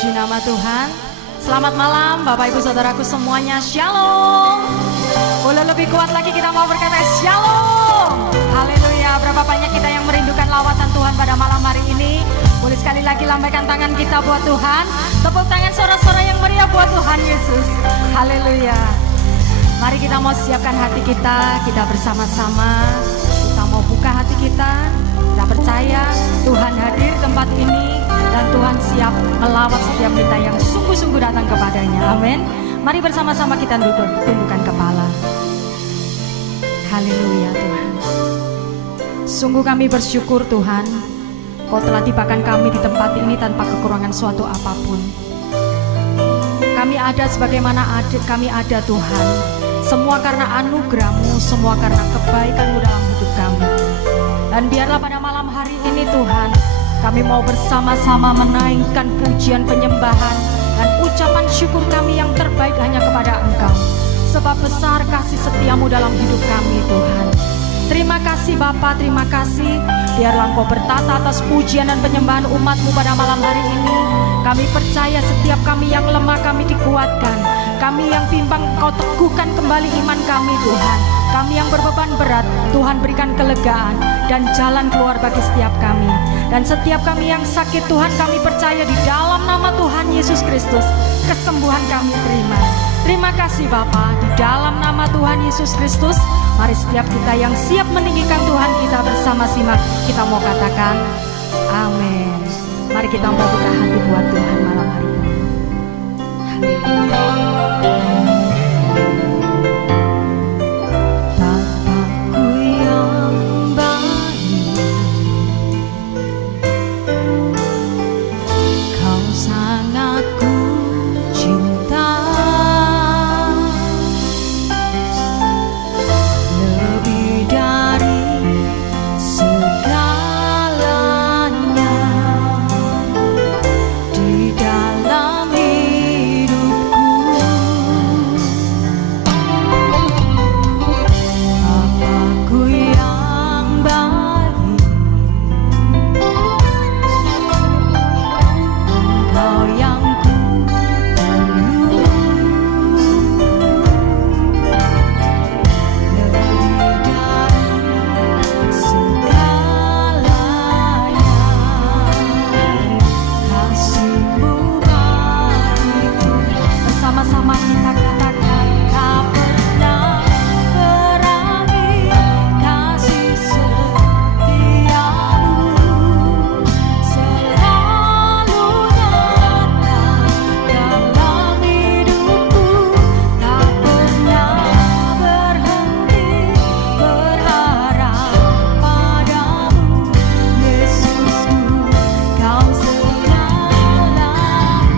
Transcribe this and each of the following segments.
Puji nama Tuhan. Selamat malam Bapak Ibu Saudaraku semuanya. Shalom. Boleh lebih kuat lagi kita mau berkata shalom. Haleluya. Berapa banyak kita yang merindukan lawatan Tuhan pada malam hari ini. Boleh sekali lagi lambaikan tangan kita buat Tuhan. Tepuk tangan sorak-sorai yang meriah buat Tuhan Yesus. Haleluya. Mari kita mau siapkan hati kita bersama-sama. Kita mau buka hati kita. Kita percaya Tuhan hadir di tempat ini dan Tuhan siap melawat setiap kita yang sungguh-sungguh datang kepadanya. Amin. Mari bersama-sama kita tundukkan kepala. Haleluya Tuhan. Sungguh kami bersyukur Tuhan, Kau telah tibakan kami di tempat ini tanpa kekurangan suatu apapun. Kami ada sebagaimana kami ada Tuhan. Semua karena anugerah-Mu, semua karena kebaikan-Mu dalam hidup kami. Dan biarlah pada malam hari ini Tuhan, kami mau bersama-sama menaikkan pujian penyembahan dan ucapan syukur kami yang terbaik hanya kepada Engkau. Sebab besar kasih setia-Mu dalam hidup kami Tuhan. Terima kasih Bapa, terima kasih. Biarlah Engkau bertata atas pujian dan penyembahan umat-Mu pada malam hari ini. Kami percaya setiap kami yang lemah kami dikuatkan. Kami yang bimbang Engkau teguhkan kembali iman kami Tuhan. Kami yang berbeban berat, Tuhan berikan kelegaan dan jalan keluar bagi setiap kami. Dan setiap kami yang sakit Tuhan, kami percaya di dalam nama Tuhan Yesus Kristus, kesembuhan kami terima. Terima kasih Bapa, di dalam nama Tuhan Yesus Kristus, mari setiap kita yang siap meninggikan Tuhan kita bersama-sama, kita mau katakan amin. Mari kita mau buka hati buat Tuhan malam hari ini. Bapakku yang baik, Kau sangat ku cinta, lebih dari segalanya di dalam hidupku. Bapakku yang baik, Engkau yang ku perlu, lebih dari segalanya, kasih-Mu bagiku. Bersama-sama kita katakan, tak pernah berakhir kasih setia-Mu, selalu nyata dalam hidupku, tak pernah berhenti berharap padamu, Yesusku, Kau segalanya,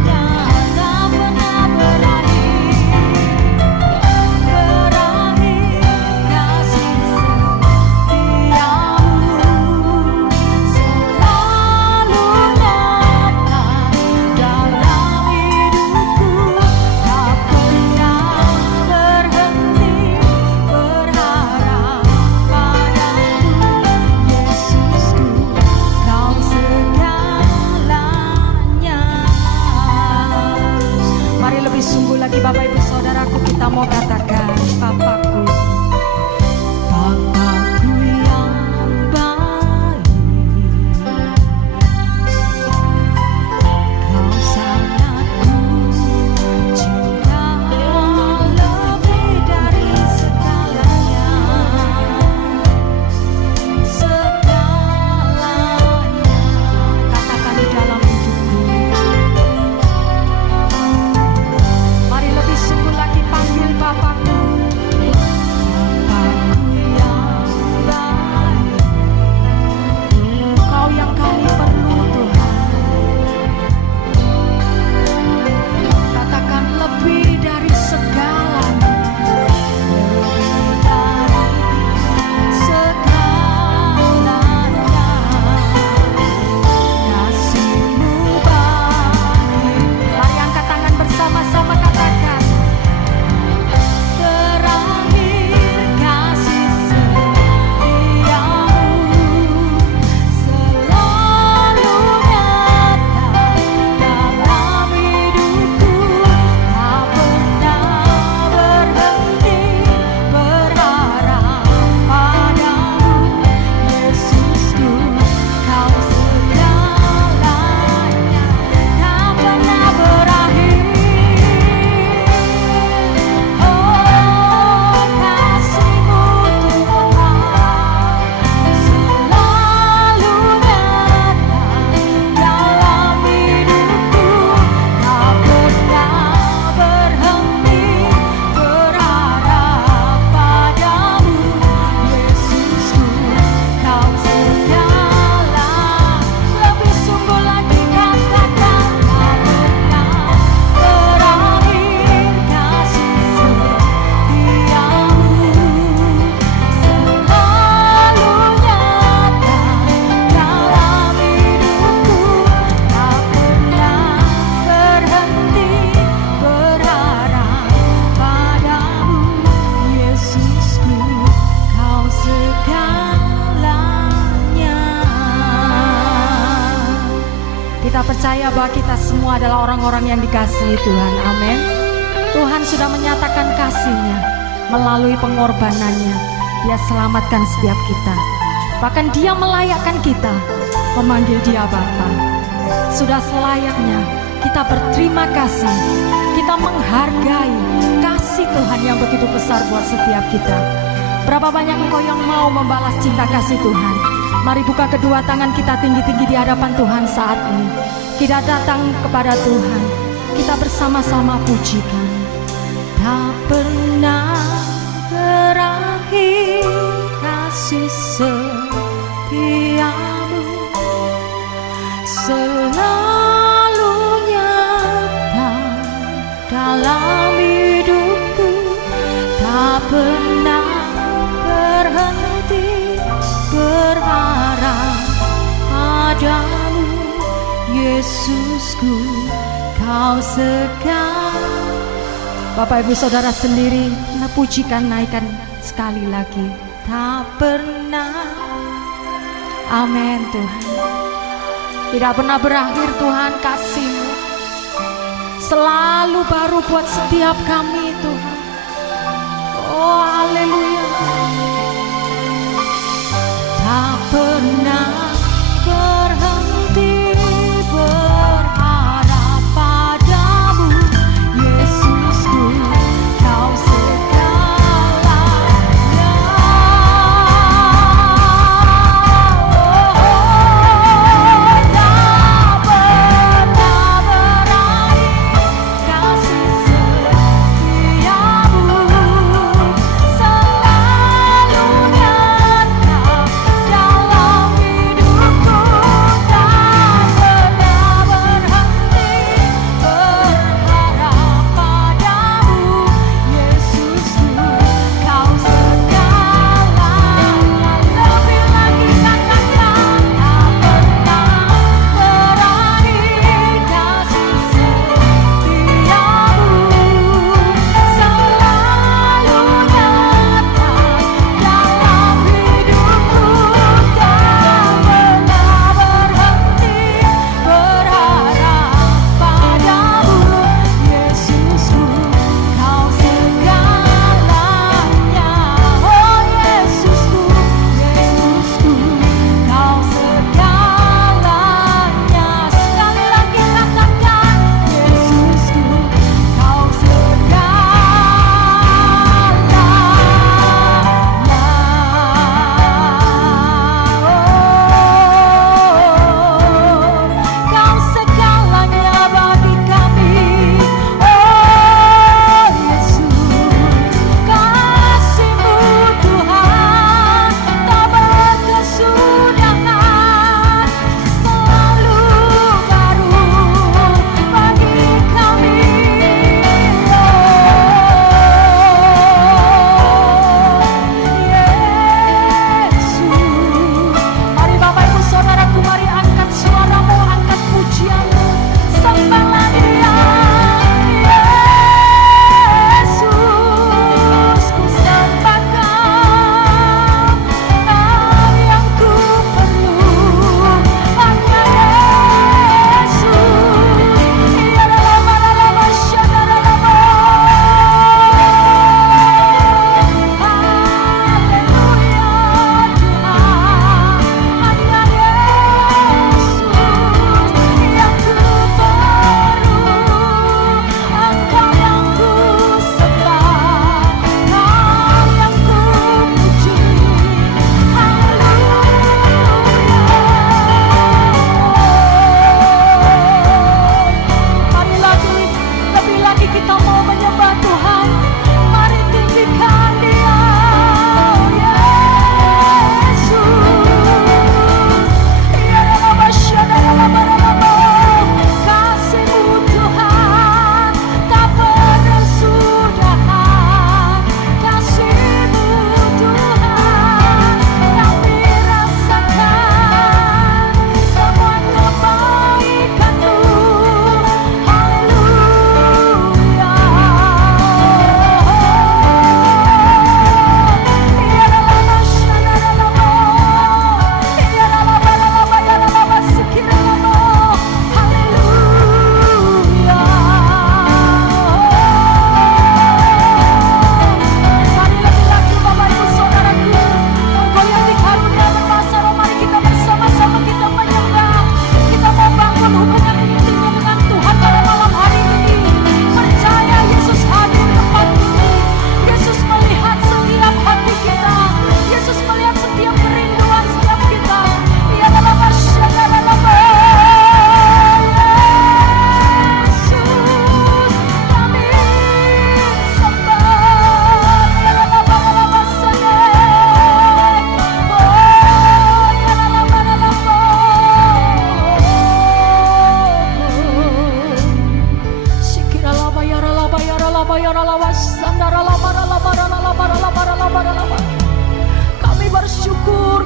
tak pernah berakhir kasih setia-Mu, selalu nyata dalam hidupku, tak pernah berhenti berharap padamu, Yesusku, Kau segalanya. Mari lebih sungguh lagi Bapak Ibu Saudaraku, kita mau katakan Bapakku. Bapakku yang baik, Kau sangat ku cinta, lebih dari segalanya, segalanya. Katakan di dalam hidupku. Mari lebih sungguh lagi panggil Bapakku. bahwa kita semua adalah orang-orang yang dikasihi Tuhan. Amin. Tuhan sudah menyatakan kasih-Nya melalui pengorbanannya. Dia selamatkan setiap kita. Bahkan Dia melayakkan kita memanggil Dia Bapa. Sudah selayaknya kita berterima kasih. Kita menghargai kasih Tuhan yang begitu besar buat setiap kita. Berapa banyak engkau yang mau membalas cinta kasih Tuhan? Mari buka kedua tangan kita tinggi-tinggi di hadapan Tuhan saat ini. Kita datang kepada Tuhan. Kita bersama-sama pujikan. Tak pernah berakhir kasih setiamu, selalu nyata dalam hidupku. Tak pernah berhenti berharap padamu, Yesusku, Kau segala. Bapak Ibu Saudara sendiri, kita pujikan, naikkan sekali lagi. Tak pernah, amin Tuhan. Tidak pernah berakhir Tuhan kasih-Mu. Selalu baru buat setiap kami Tuhan. Oh haleluya. Tak pernah berhenti berharap padamu, Yesusku, Kau segalanya. Tak pernah berakhir kasih setiamu, selalu nyata dalam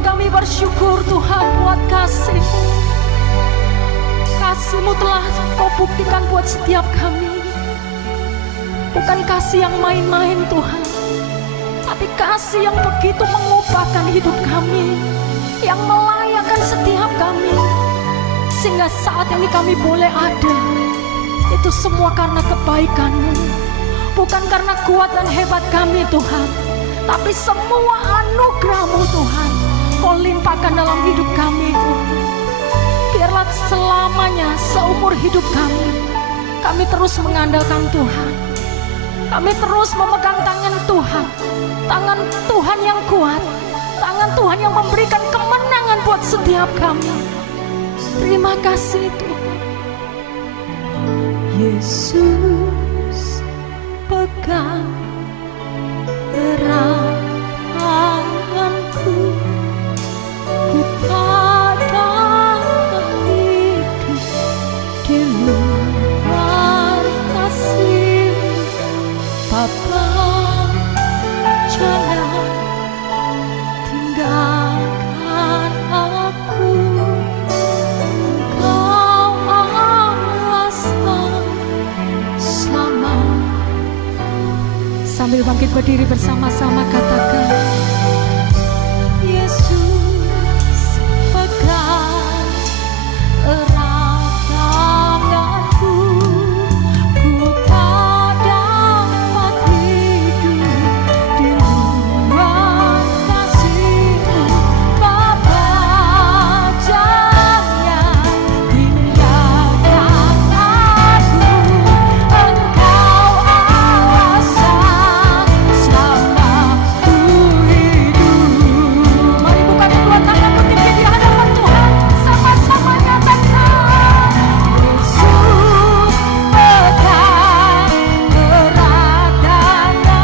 Kami bersyukur Tuhan buat kasih-Mu. Kasih-Mu telah Kau buktikan buat setiap kami. Bukan kasih yang main-main Tuhan, tapi kasih yang begitu mengubahkan hidup kami, yang melayakkan setiap kami. Sehingga saat ini kami boleh ada, itu semua karena kebaikan-Mu. Bukan karena kuat dan hebat kami Tuhan, tapi semua anugerah-Mu Tuhan Kau limpahkan dalam hidup kami Tuhan. Biarlah selamanya, seumur hidup kami terus mengandalkan Tuhan. Kami terus memegang tangan Tuhan, tangan Tuhan yang kuat, tangan Tuhan yang memberikan kemenangan buat setiap kami. Terima kasih Tuhan. Yesus, pegang erat tanganku, ku tak dapat hidup di luar kasih-Mu. Bapa, jangan tinggalkan aku, Engkau alasan selamat. Sambil bangkit berdiri bersama-sama katakan, Yesus, pegang erat tanganku, ku tak dapat hidup di luar kasih-Mu. Bapa, jangan tinggalkan aku, Engkau alasan selama ku hidup. Mari buka kedua tangan bertinggi di hadapan Tuhan, sama-sama nyatakan, Yesus, pegang erat tanganku,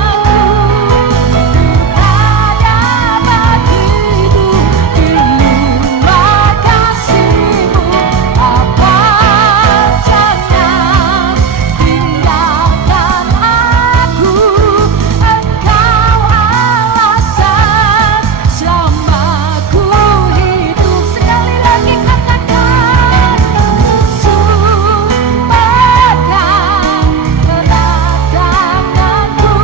ku tak dapat hidup di luar kasih-Mu. Bapa, jangan tinggalkan aku, Engkau alasan selama ku hidup. Sekali lagi katakan, Yesus, pegang erat tanganku,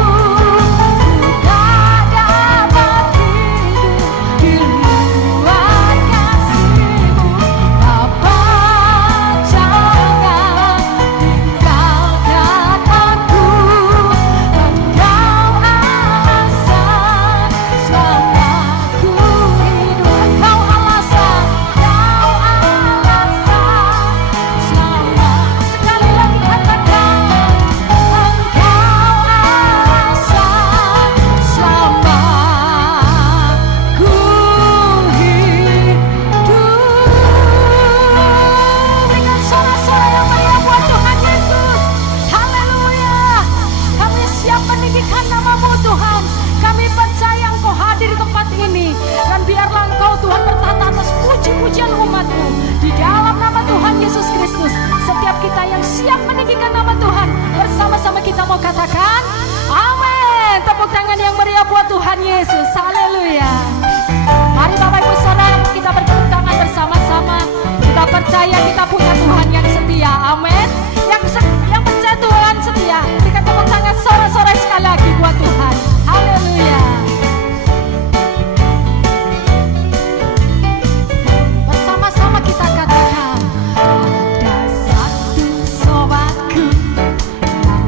ku tak dapat hidup di luar kasih-Mu. Bapa, jangan tinggalkan aku, Engkau alasan selama ku hidup. Engkau alasan selama. Sekali lagi katakan, Engkau alasan selama ku hidup. Berikan sorak-sorai yang meriah buat Tuhan Yesus. Haleluya. Kami siap meninggikan nama-Mu Tuhan. Kami percaya Engkau hadir di tempat ini, dan biarlah Engkau Tuhan bertata atas puji-pujian umat-Mu. Di dalam nama Tuhan Yesus Kristus, setiap kita yang siap meninggikan nama Tuhan, bersama-sama kita mau katakan amin. Tepuk tangan yang meriah buat Tuhan Yesus. Haleluya. Mari Bapak Ibu Saudara, kita bertepuk tangan bersama-sama. Kita percaya kita punya Tuhan yang setia. Amin. Yang percaya Tuhan setia, berikan tepuk tangan sorak-sorai sekali lagi buat Tuhan. Haleluya. Bersama-sama kita katakan, ada satu sobatku yang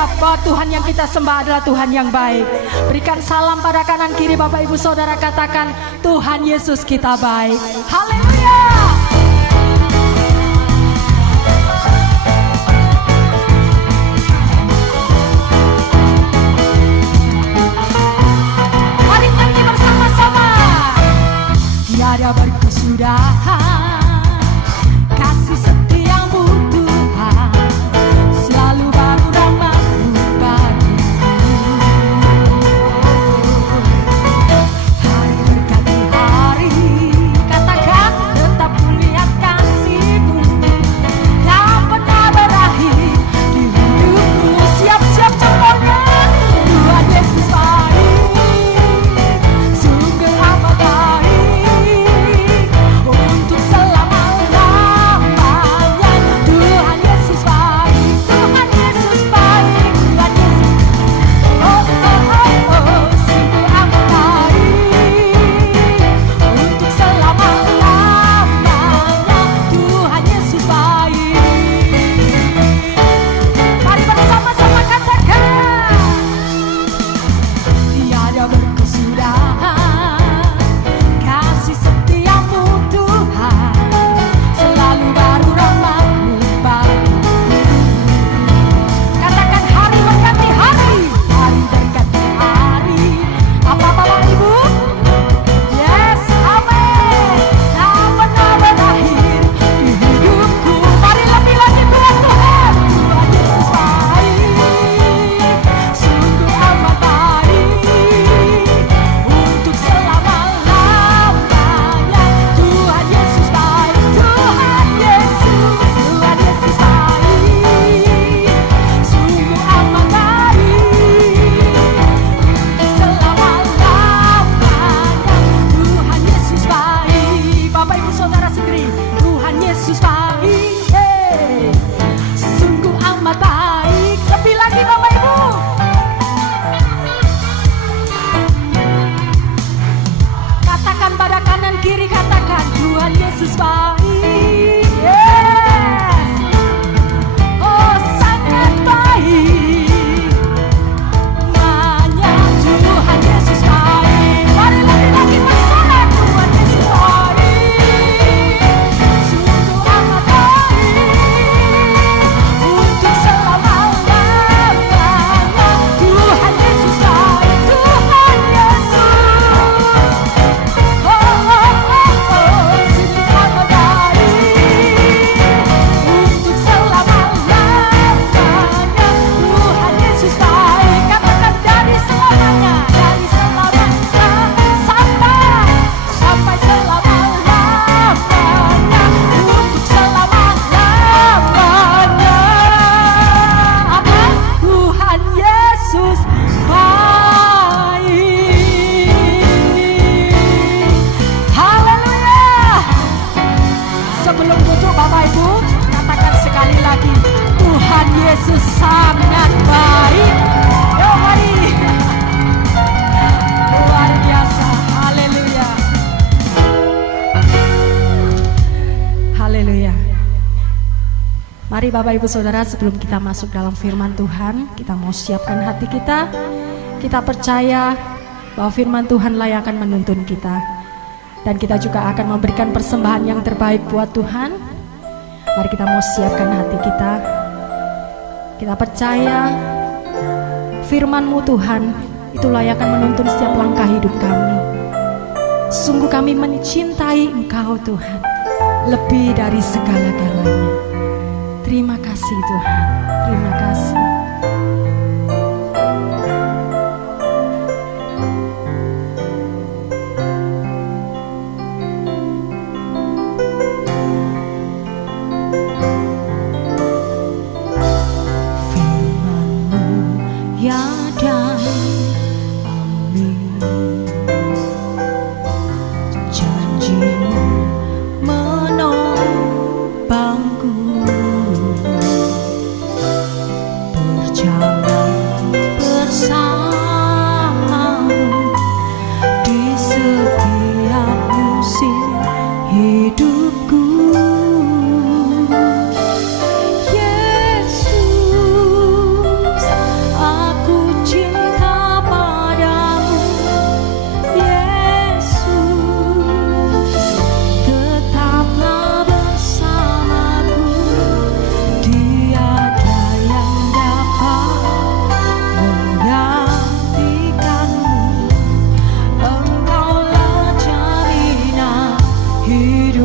percaya bahwa Tuhan yang kita sembah adalah Tuhan yang baik. Berikan salam pada kanan kiri Bapak Ibu Saudara, katakan Tuhan Yesus kita baik. Haleluya. Mari nyanyi bersama-sama. Tiada berkesudahan kasih setiamu Tuhan, selalu baru rahmat-Mu bagiku. Hari berganti hari, katakan tetap kulihat kasih-Mu, tak pernah berakhir di hidupku. Siap-siap jempolnya, Tuhan Yesus baik, sungguh amat baik, untuk selama-lamanya. Tuhan Yesus baik, Tuhan Yesus baik, Tuhan Yesus, oh, oh, oh, oh, sungguh amat baik, untuk selama-lamanya. Tuhan Yesus baik. Mari bersama-sama katakan, tiada berkesudahan kasih setiamu Tuhan, selalu baru rahmat-Mu bagiku. Katakan hari berganti hari, hari berganti hari. Apa Bapak Ibu? Yes, amin. Tak pernah berakhir di hidupku. Mari lebih lagi buat Tuhan. Tuhan Yesus baik, sungguh amat baik, untuk selama-lamanya. Tuhan Yesus baik, Tuhan Yesus, Tuhan Yesus baik, sungguh amat baik, untuk selama-lamanya. Tuhan Yesus baik. Bapak Ibu Saudara sendiri, Tuhan Yesus baik, sungguh amat baik. Lebih lagi Bapak Ibu, katakan pada kanan kiri, katakan Tuhan Yesus baik. Yes. Oh sangat baik, namanya Tuhan Yesus baik. Mari lebih lagi bersorak, Tuhan Yesus baik, sungguh amat baik, untuk selama-lamanya. Tuhan Yesus baik, Tuhan Yesus, oh, oh, oh, oh, sungguh amat baik, untuk selama-lamanya. Tuhan Yesus baik. Katakan dari selamanya, dari selamanya sampai selama-lamanya, untuk selama-lamanya. Apa? Tuhan Yesus baik. Haleluya. Sebelum tutup Bapak Ibu, katakan sekali lagi, Tuhan Yesus sangat baik. Yuk mari. Luar biasa. Haleluya. Haleluya. Mari Bapak Ibu Saudara, sebelum kita masuk dalam firman Tuhan, kita mau siapkan hati kita. Kita percaya bahwa firman Tuhanlah yang akan menuntun kita, dan kita juga akan memberikan persembahan yang terbaik buat Tuhan. Mari kita mau siapkan hati kita. Kita percaya firman-Mu Tuhan, itulah yang akan menuntun setiap langkah hidup kami. Sungguh kami mencintai Engkau Tuhan, lebih dari segala-galanya. Terima kasih Tuhan, terima kasih. Firman-Mu ya dan amin, janji-Mu menopangku,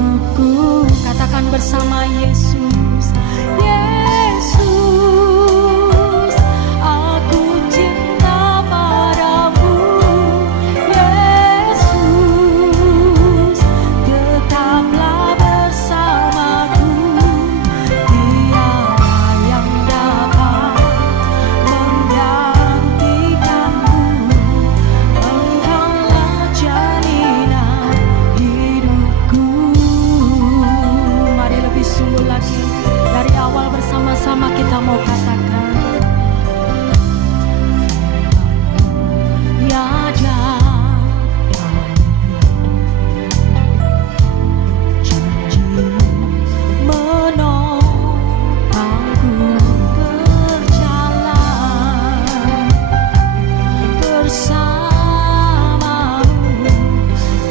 hidupku. Katakan bersama Yesus, Yesus, aku cinta padamu. Yesus, tetaplah bersamaku. Tiada yang dapat menggantikanmu. Engkaulah jaminan hidupku. Mari lebih sungguh lagi. Dari awal bersama-sama kita mau katakan, firman-Mu ya janji-Mu menopangku berjalan bersamamu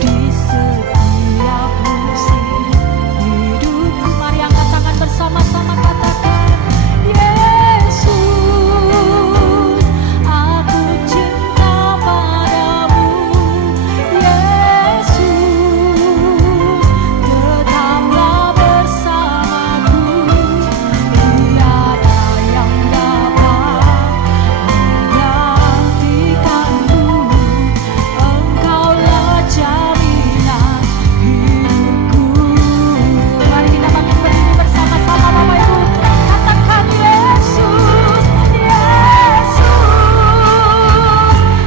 di setiap musim hidupku. Mari angkat tangan bersama-sama katakan, Yesus, aku cinta padamu. Yesus, tetaplah bersamaku. Tiada yang dapat menggantikanmu. Engkaulah jaminan hidupku. Mari kita bangkit berdiri bersama-sama Bapak Ibu. Katakan Yesus, Yesus,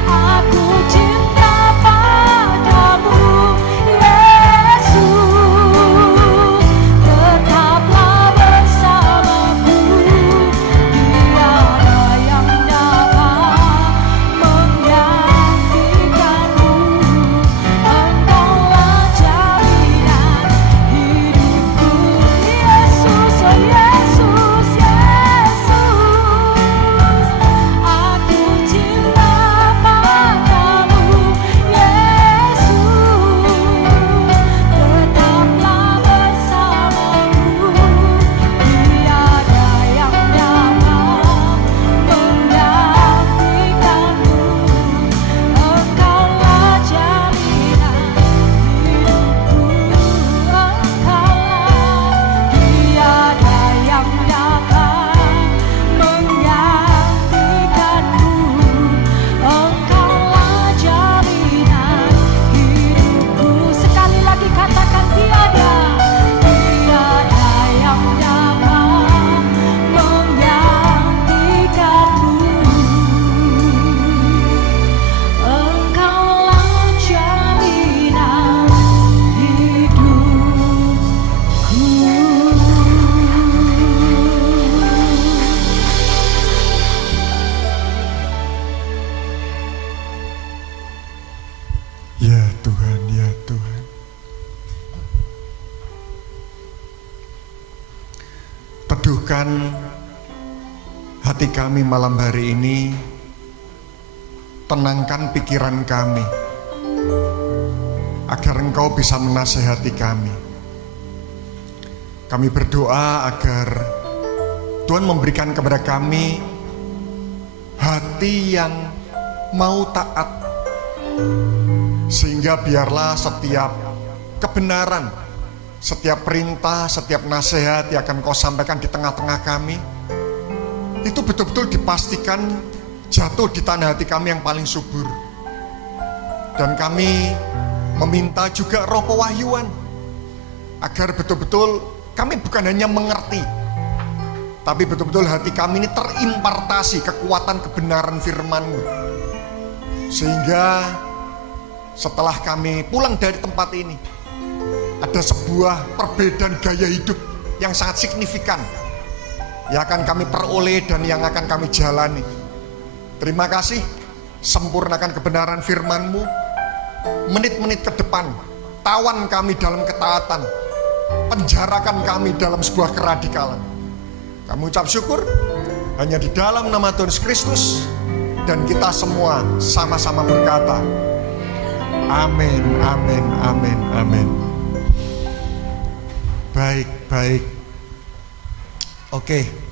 aku cinta padamu. Yesus, tetaplah bersamaku. Tiada yang dapat menggantikanmu. Engkaulah jaminan hidupku. Yesus, oh Yesus, Yesus, aku cinta padamu. Yesus, tetaplah bersamaku. Tiada yang dapat menggantikanmu. Engkaulah jaminan hidupku. Engkaulah, tiada yang dapat menggantikanmu. Engkaulah jaminan hidupku. Sekali lagi katakan tiada, tiada yang dapat menggantikanmu. Engkaulah jaminan hidupku. Ya Tuhan, ya Tuhan. Teduhkan hati kami malam hari ini. Tenangkan pikiran kami, agar Engkau bisa menasehati kami. Kami berdoa agar Tuhan memberikan kepada kami hati yang mau taat, sehingga biarlah setiap kebenaran, setiap perintah, setiap nasihat yang akan Kau sampaikan di tengah-tengah kami, itu betul-betul dipastikan jatuh di tanah hati kami yang paling subur. Dan kami meminta juga roh pewahyuan, agar betul-betul kami bukan hanya mengerti, tapi betul-betul hati kami ini terimpartasi kekuatan kebenaran firman-Mu. Sehingga setelah kami pulang dari tempat ini, ada sebuah perbedaan gaya hidup yang sangat signifikan yang akan kami peroleh dan yang akan kami jalani. Terima kasih, sempurnakan kebenaran firman-Mu. Menit-menit ke depan, tawan kami dalam ketaatan, penjarakan kami dalam sebuah keradikalan. Kami ucap syukur hanya di dalam nama Tuhan Yesus Kristus, dan kita semua sama-sama berkata, amin, amin, amin, amin. Baik, baik. Oke.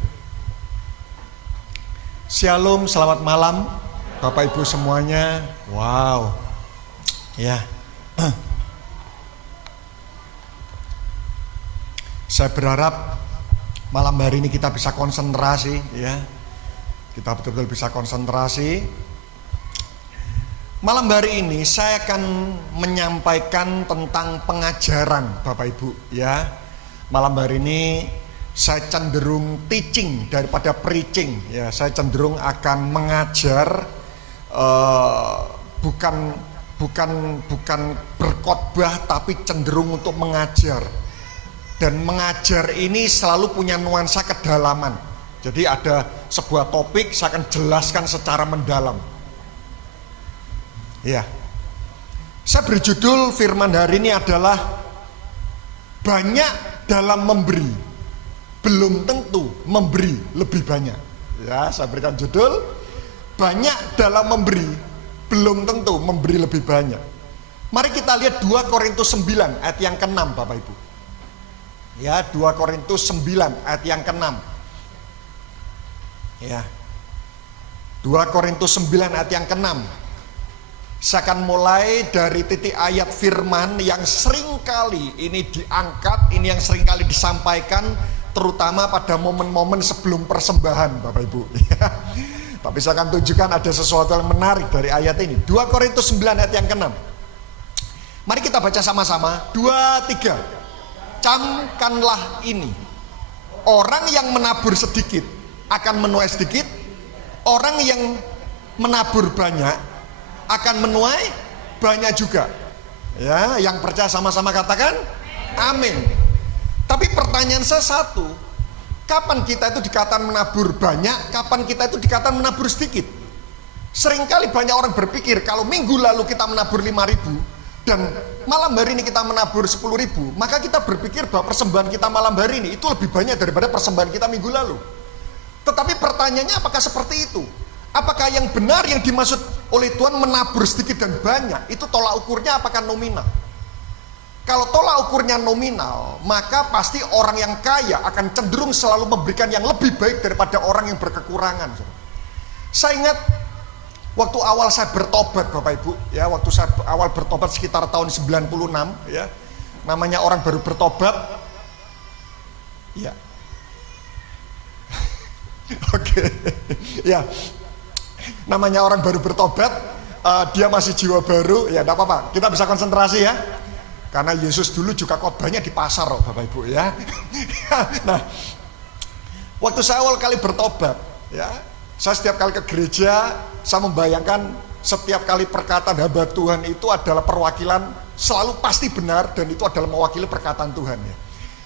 Shalom, selamat malam Bapak Ibu semuanya. Wow. Ya. Saya berharap malam hari ini kita bisa konsentrasi ya. Kita betul-betul bisa konsentrasi. Malam hari ini saya akan menyampaikan tentang pengajaran Bapak Ibu ya. Malam hari ini saya cenderung teaching daripada preaching ya. Saya cenderung akan mengajar, bukan berkhotbah, tapi cenderung untuk mengajar. Dan mengajar ini selalu punya nuansa kedalaman. Jadi ada sebuah topik, saya akan jelaskan secara mendalam. Ya, saya beri judul firman hari ini adalah banyak dalam memberi, belum tentu memberi lebih banyak. Ya, saya berikan judul banyak dalam memberi, belum tentu memberi lebih banyak. Mari kita lihat 2 Korintus 9 ayat yang ke-6 Bapak Ibu. Ya, 2 Korintus 9 ayat yang ke-6. Ya. 2 Korintus 9 ayat yang ke-6. Saya akan mulai dari titik ayat firman yang seringkali ini diangkat, ini yang seringkali disampaikan, terutama pada momen-momen sebelum persembahan Bapak Ibu. Tapi saya akan tunjukkan ada sesuatu yang menarik dari ayat ini. 2 Korintus 9 ayat yang ke-6. Mari kita baca sama-sama. 2, 3. Camkanlah ini, orang yang menabur sedikit akan menuai sedikit, orang yang menabur banyak akan menuai banyak juga. Ya, yang percaya sama-sama katakan amin. Tapi pertanyaan saya satu, kapan kita itu dikatakan menabur banyak, kapan kita itu dikatakan menabur sedikit? Seringkali banyak orang berpikir kalau minggu lalu kita menabur 5.000 dan malam hari ini kita menabur 10.000, maka kita berpikir bahwa persembahan kita malam hari ini itu lebih banyak daripada persembahan kita minggu lalu. Tetapi pertanyaannya, apakah seperti itu? Apakah yang benar yang dimaksud oleh Tuhan menabur sedikit dan banyak itu tolak ukurnya apakah nominal? Kalau tolak ukurnya nominal, maka pasti orang yang kaya akan cenderung selalu memberikan yang lebih baik daripada orang yang berkekurangan. Saya ingat waktu awal saya bertobat Bapak Ibu ya, waktu saya awal bertobat sekitar tahun 96 ya. Namanya orang baru bertobat. Ya. Oke. Ya. Namanya orang baru bertobat, dia masih jiwa baru, ya enggak apa-apa. Kita bisa konsentrasi ya. Karena Yesus dulu juga khotbahnya di pasar loh Bapak Ibu ya. Nah, waktu saya awal kali bertobat ya, saya setiap kali ke gereja, saya membayangkan setiap kali perkataan hamba Tuhan itu adalah perwakilan, selalu pasti benar, dan itu adalah mewakili perkataan Tuhan ya.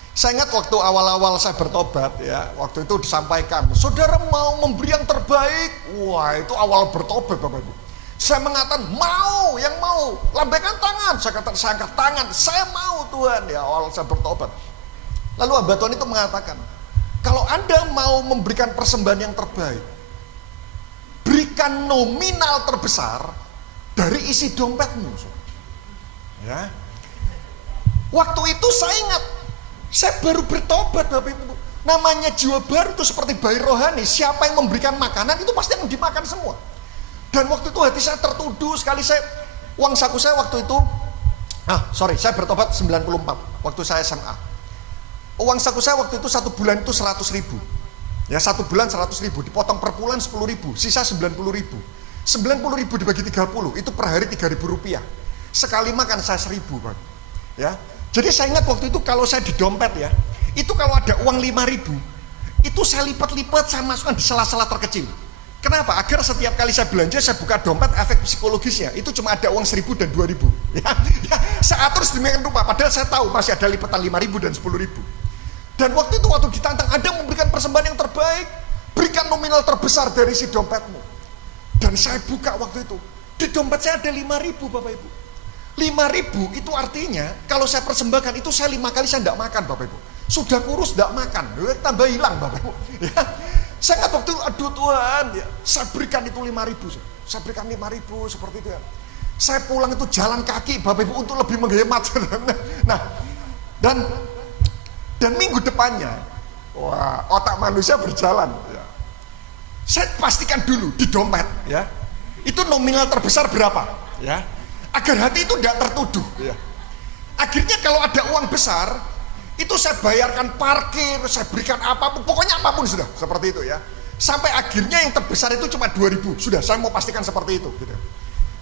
Saya ingat waktu awal-awal saya bertobat ya, waktu itu disampaikan, saudara mau memberi yang terbaik. Wah, itu awal bertobat Bapak Ibu. Saya mengatakan mau, yang mau lambaikan tangan. Saya kata, saya angkat tangan, saya mau Tuhan ya, awal saya bertobat. Lalu hamba Tuhan itu mengatakan, kalau Anda mau memberikan persembahan yang terbaik, berikan nominal terbesar dari isi dompetmu. Ya. Waktu itu saya ingat, saya baru bertobat Bapak Ibu. Namanya jiwa baru itu seperti bayi rohani. Siapa yang memberikan makanan itu pasti yang dimakan semua. Dan waktu itu hati saya tertuduh sekali. Uang saku saya waktu itu, saya bertobat 94 waktu saya SMA. Uang saku saya waktu itu 1 bulan itu 100.000. Ya, 1 bulan 100.000, dipotong per bulan 10.000, sisa 90.000. 90.000 dibagi 30, itu per hari 3.000 rupiah. Sekali makan saya 1.000 Pak. Ya, jadi saya ingat waktu itu kalau saya di dompet ya, itu kalau ada uang 5.000, itu saya lipat-lipat, saya masukkan di sela-sela terkecil. Kenapa? Agar setiap kali saya belanja, saya buka dompet, efek psikologisnya itu cuma ada uang 1.000 dan 2.000. Ya, saya atur sedemikian rupa, padahal saya tahu masih ada lipatan 5.000 dan 10.000. Dan waktu itu waktu ditantang, Anda memberikan persembahan yang terbaik, berikan nominal terbesar dari si dompetmu. Dan saya buka waktu itu, di dompet saya ada 5.000 Bapak Ibu. 5.000 itu artinya kalau saya persembahkan itu saya 5 kali saya tidak makan Bapak Ibu. Sudah kurus tidak makan, tambah hilang Bapak Ibu. Ya. Saya ingat waktu itu, aduh Tuhan, ya, saya berikan itu 5.000. Saya berikan 5.000 seperti itu ya. Saya pulang itu jalan kaki Bapak Ibu untuk lebih menghemat. Nah, dan minggu depannya, wah, otak manusia berjalan. Ya. Saya pastikan dulu di dompet, ya, itu nominal terbesar berapa, ya, agar hati itu tidak tertuduh. Ya. Akhirnya kalau ada uang besar, Itu saya bayarkan parkir, saya berikan apapun, pokoknya apapun sudah, seperti itu ya. Sampai akhirnya yang terbesar itu cuma 2.000, sudah saya mau pastikan seperti itu gitu.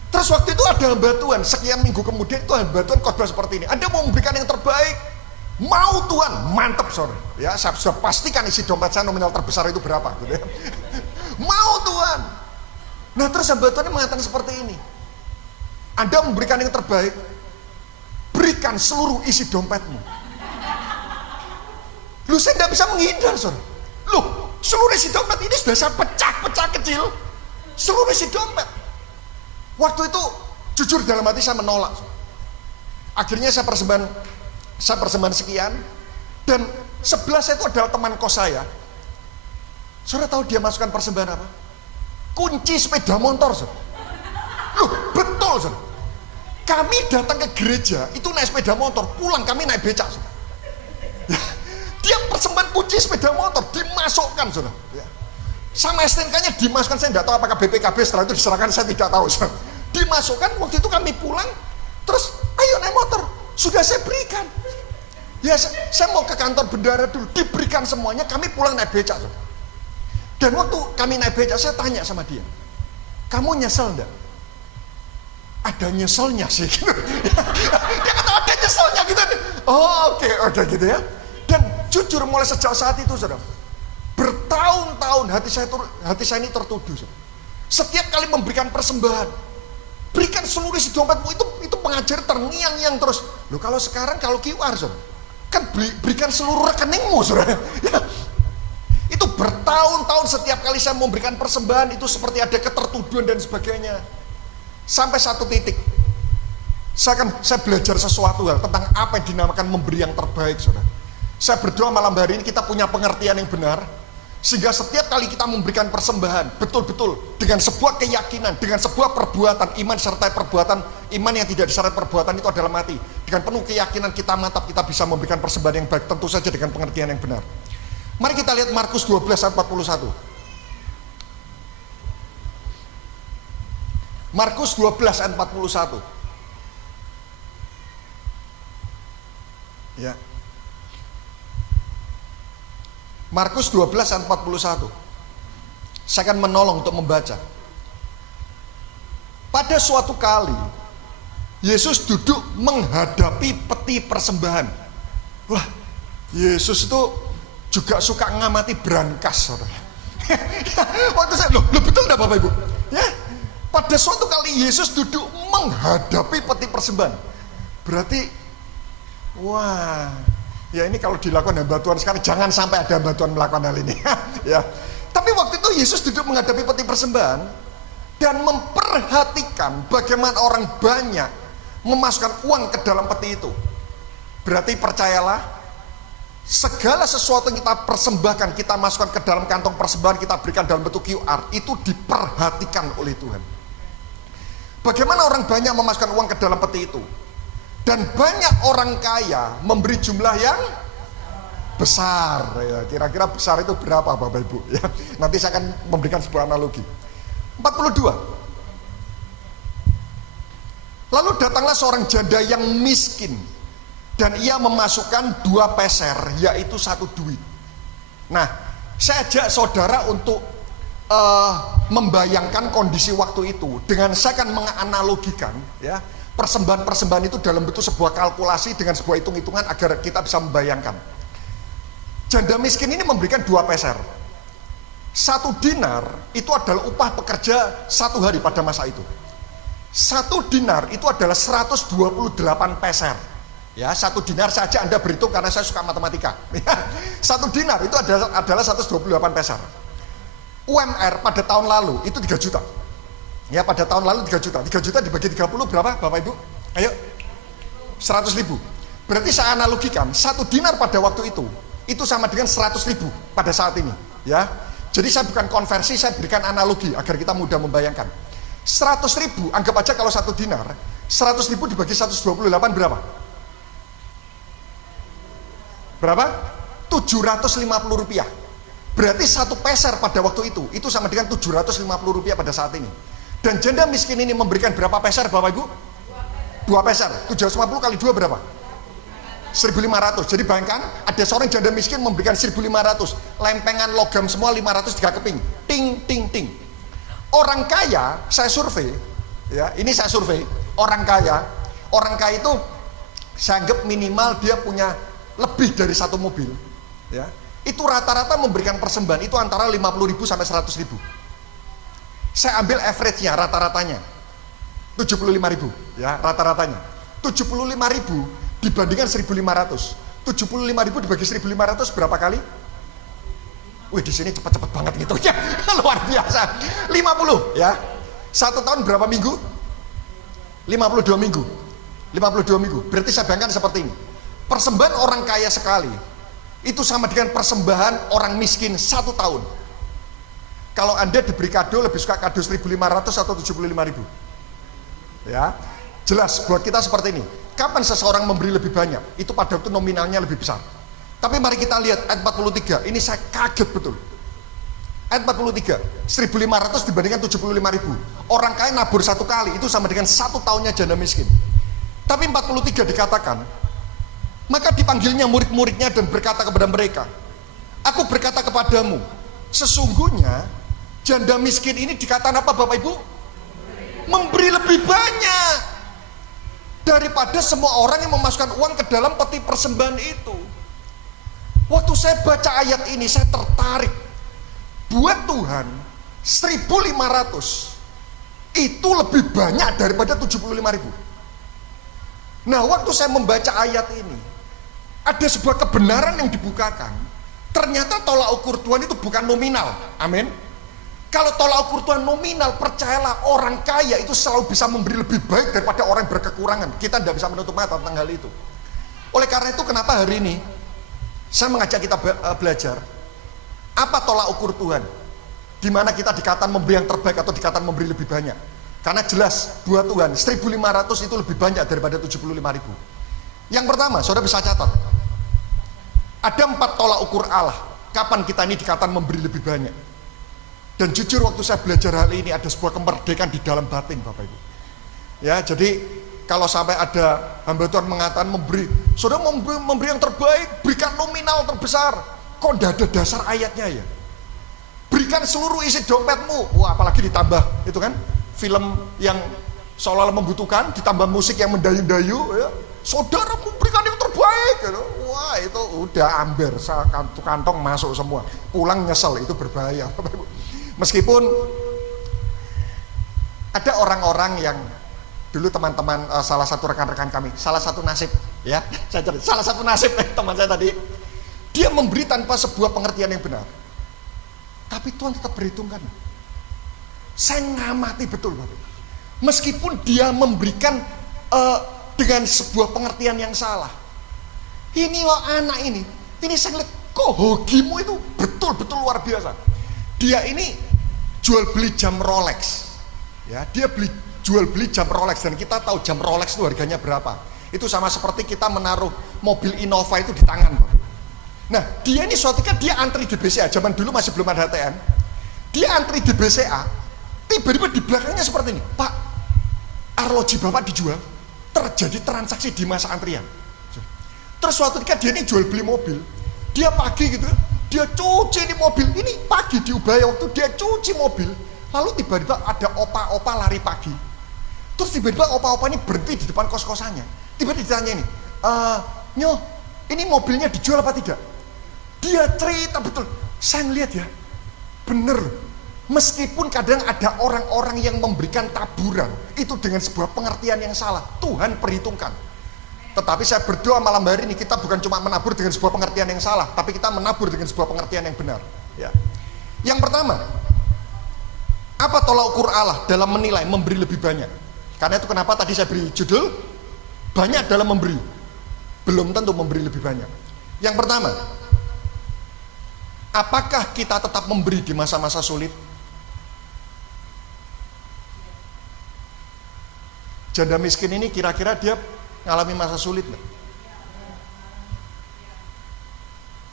Terus waktu itu ada hamba Tuhan, sekian minggu kemudian itu hamba Tuhan khotbah seperti ini. Anda mau memberikan yang terbaik? Mau Tuhan, mantap saudara. Ya, saya sudah pastikan isi dompet saya nominal terbesar itu berapa gitu ya. Mau Tuhan. Nah terus hamba Tuhan mengatakan seperti ini. Anda memberikan yang terbaik, berikan seluruh isi dompetmu. Lu saya tidak bisa menghindar saudara. Loh, seluruh isi dompet ini sudah saya pecah-pecah kecil. Seluruh isi dompet. Waktu itu jujur dalam hati saya menolak. Akhirnya saya persembahan sekian. Dan sebelah saya itu adalah teman kos saya. Saudara tahu dia masukkan persembahan apa? Kunci sepeda motor saudara. Loh betul saudara. Kami datang ke gereja itu naik sepeda motor, pulang kami naik becak saudara. Dia persembahan kunci sepeda motor dimasukkan saudara ya. Sama STNK-nya dimasukkan, saya tidak tahu apakah BPKB setelah itu diserahkan, saya tidak tahu saudara. Dimasukkan, waktu itu kami pulang, terus ayo naik motor, sudah saya berikan ya, saya mau ke kantor bendara dulu, diberikan semuanya, kami pulang naik becak saudara. Dan waktu kami naik becak, saya tanya sama dia, kamu nyesel enggak? Ada nyeselnya sih gitu. Dia kata ada nyeselnya gitu. Oh oke, udah gitu ya. Dan jujur mulai sejak saat itu saudara, bertahun-tahun hati saya ini tertuduh saudara. Setiap kali memberikan persembahan, berikan seluruh isi dompetmu, itu pengajar terngiang-ngiang terus. Loh kalau sekarang kalau QR saudara, kan berikan seluruh rekeningmu saudara ya. Itu bertahun-tahun setiap kali saya memberikan persembahan itu seperti ada ketertuduhan dan sebagainya. Sampai satu titik saya belajar sesuatu hal tentang apa yang dinamakan memberi yang terbaik saudara. Saya berdoa malam hari ini kita punya pengertian yang benar, sehingga setiap kali kita memberikan persembahan betul-betul dengan sebuah keyakinan, dengan sebuah perbuatan iman serta perbuatan iman yang tidak disertai perbuatan itu adalah mati. Dengan penuh keyakinan kita mantap, kita bisa memberikan persembahan yang baik, tentu saja dengan pengertian yang benar. Mari kita lihat Markus 12 ayat 41. Markus 12 ayat 41. Ya. Markus 12 ayat 41. Saya akan menolong untuk membaca. Pada suatu kali Yesus duduk menghadapi peti persembahan. Wah, Yesus itu juga suka ngamati brankas saudara. Waktu saya, loh betul enggak Bapak Ibu? Ya. Pada suatu kali Yesus duduk menghadapi peti persembahan. Berarti wah, ya ini kalau dilakukan hamba Tuhan sekarang, jangan sampai ada hamba Tuhan melakukan hal ini. Ya. Tapi waktu itu Yesus duduk menghadapi peti persembahan dan memperhatikan bagaimana orang banyak memasukkan uang ke dalam peti itu. Berarti percayalah, segala sesuatu yang kita persembahkan, kita masukkan ke dalam kantong persembahan, kita berikan dalam bentuk QR, itu diperhatikan oleh Tuhan. Bagaimana orang banyak memasukkan uang ke dalam peti itu. Dan banyak orang kaya memberi jumlah yang besar ya. Kira-kira besar itu berapa Bapak Ibu ya? Nanti saya akan memberikan sebuah analogi. 42. Lalu datanglah seorang janda yang miskin, dan ia memasukkan 2 peser, yaitu 1 duit. Nah, saya ajak saudara untuk membayangkan kondisi waktu itu dengan saya akan menganalogikan ya, persembahan-persembahan itu dalam bentuk sebuah kalkulasi dengan sebuah hitung-hitungan agar kita bisa membayangkan. Janda miskin ini memberikan 2 peser. 1 dinar itu adalah upah pekerja 1 hari pada masa itu. 1 dinar itu adalah 128 peser. Ya, 1 dinar saja Anda berhitung karena saya suka matematika. 1 dinar itu adalah 128 peser. UMR pada tahun lalu itu 3 juta. Ya, pada tahun lalu 3 juta. 3 juta dibagi 30 berapa Bapak Ibu? Ayo. 100 ribu. Berarti saya analogikan 1 dinar pada waktu itu sama dengan 100 ribu pada saat ini. Ya. Jadi saya bukan konversi, saya berikan analogi agar kita mudah membayangkan. 100 ribu, anggap aja kalau 1 dinar, 100 ribu dibagi 128 berapa? Berapa? 750 rupiah. Berarti 1 peser pada waktu itu sama dengan 750 rupiah pada saat ini. Dan janda miskin ini memberikan berapa peser Bapak Ibu? 2 peser. 750 kali 2 berapa? 1 1.500. Jadi bayangkan ada seorang janda miskin memberikan 1.500. Lempengan logam semua 500 3 keping. Ting ting ting. Orang kaya, saya survei, ya, ini saya survei, orang kaya itu saya anggap minimal dia punya lebih dari satu mobil, ya. Itu rata-rata memberikan persembahan itu antara 50.000 sampai 100.000. Saya ambil average-nya, rata-ratanya 75.000, ya, rata-ratanya 75.000 dibandingkan 1.500. 75.000 dibagi 1.500 berapa kali? Wih, di sini cepat-cepat banget gitu ya. Luar biasa. 50, ya. 1 tahun berapa minggu? 52 minggu. 52 minggu. Berarti saya bayangkan seperti ini. Persembahan orang kaya sekali itu sama dengan persembahan orang miskin 1 tahun. Kalau Anda diberi kado, lebih suka kado 1.500 atau 75.000? Ya, jelas buat kita seperti ini. Kapan seseorang memberi lebih banyak? Itu pada waktu nominalnya lebih besar. Tapi mari kita lihat ayat 43. Ini saya kaget betul. Ayat 43, 1.500 dibandingkan 75.000. Orang kaya nabur 1 kali, itu sama dengan 1 tahunnya janda miskin. Tapi 43 dikatakan, maka dipanggilnya murid-muridnya dan berkata kepada mereka, aku berkata kepadamu, sesungguhnya janda miskin ini dikatakan apa Bapak Ibu? Memberi lebih banyak daripada semua orang yang memasukkan uang ke dalam peti persembahan itu. Waktu saya baca ayat ini, saya tertarik. Buat Tuhan 1.500 itu lebih banyak daripada 75.000. Nah, waktu saya membaca ayat ini, ada sebuah kebenaran yang dibukakan. Ternyata tolak ukur Tuhan itu bukan nominal. Amin. Kalau tolak ukur Tuhan nominal, percayalah, orang kaya itu selalu bisa memberi lebih baik daripada orang yang berkekurangan. Kita tidak bisa menutup mata tentang hal itu. Oleh karena itu, kenapa hari ini saya mengajak kita belajar apa tolak ukur Tuhan, di mana kita dikatakan memberi yang terbaik atau dikatakan memberi lebih banyak. Karena jelas buat Tuhan 1.500 itu lebih banyak daripada 75.000. Yang pertama, saudara bisa catat, ada 4 tolak ukur Allah kapan kita ini dikatakan memberi lebih banyak. Dan jujur waktu saya belajar hal ini, ada sebuah kemerdekaan di dalam batin Bapak Ibu. Ya, jadi kalau sampai ada hamba Tuhan mengatakan memberi, saudara memberi yang terbaik, berikan nominal terbesar. Kok tidak ada dasar ayatnya ya? Berikan seluruh isi dompetmu. Wah, apalagi ditambah itu kan film yang seolah-olah membutuhkan, ditambah musik yang mendayu-dayu, ya. Saudara memberikan yang terbaik, gitu. Wah, itu udah amber, kantong masuk semua. Pulang nyesel, itu berbahaya. Meskipun ada orang-orang yang dulu teman-teman, salah satu rekan-rekan kami, salah satu nasib, ya, salah satu nasib teman saya tadi, dia memberi tanpa sebuah pengertian yang benar. Tapi Tuhan tetap berhitungkan. Saya ngamati betul Bapak. Meskipun dia memberikan dengan sebuah pengertian yang salah. Ini loh anak ini saya lihat kok hokimu itu betul-betul luar biasa. Dia ini jual beli jam Rolex. Ya, dia jual beli jam Rolex, dan kita tahu jam Rolex itu harganya berapa. Itu sama seperti kita menaruh mobil Innova itu di tangan. Nah, dia ini suatu ketika dia antri di BCA, zaman dulu masih belum ada ATM. Dia antri di BCA, tiba-tiba di belakangnya seperti ini, Pak, arloji Bapak dijual. Terjadi transaksi di masa antrian. Terus suatu ketika dia ini jual beli mobil, dia pagi gitu, dia cuci ini mobil, ini pagi di Ubaya waktu dia cuci mobil, lalu tiba-tiba ada opa-opa lari pagi. Terus tiba-tiba opa-opa ini berhenti di depan kos-kosannya. Tiba-tiba ditanya ini, Nyoh, ini mobilnya dijual apa tidak? Dia cerita betul, saya ngeliat ya, bener. Meskipun kadang ada orang-orang yang memberikan taburan, itu dengan sebuah pengertian yang salah, Tuhan perhitungkan. Tetapi saya berdoa malam hari ini, kita bukan cuma menabur dengan sebuah pengertian yang salah, tapi kita menabur dengan sebuah pengertian yang benar. Ya. Yang pertama, apa tolak ukur Allah dalam menilai memberi lebih banyak? Karena itu kenapa tadi saya beri judul, banyak dalam memberi, belum tentu memberi lebih banyak. Yang pertama, apakah kita tetap memberi di masa-masa sulit? Janda miskin ini kira-kira dia ngalami masa sulit nggak?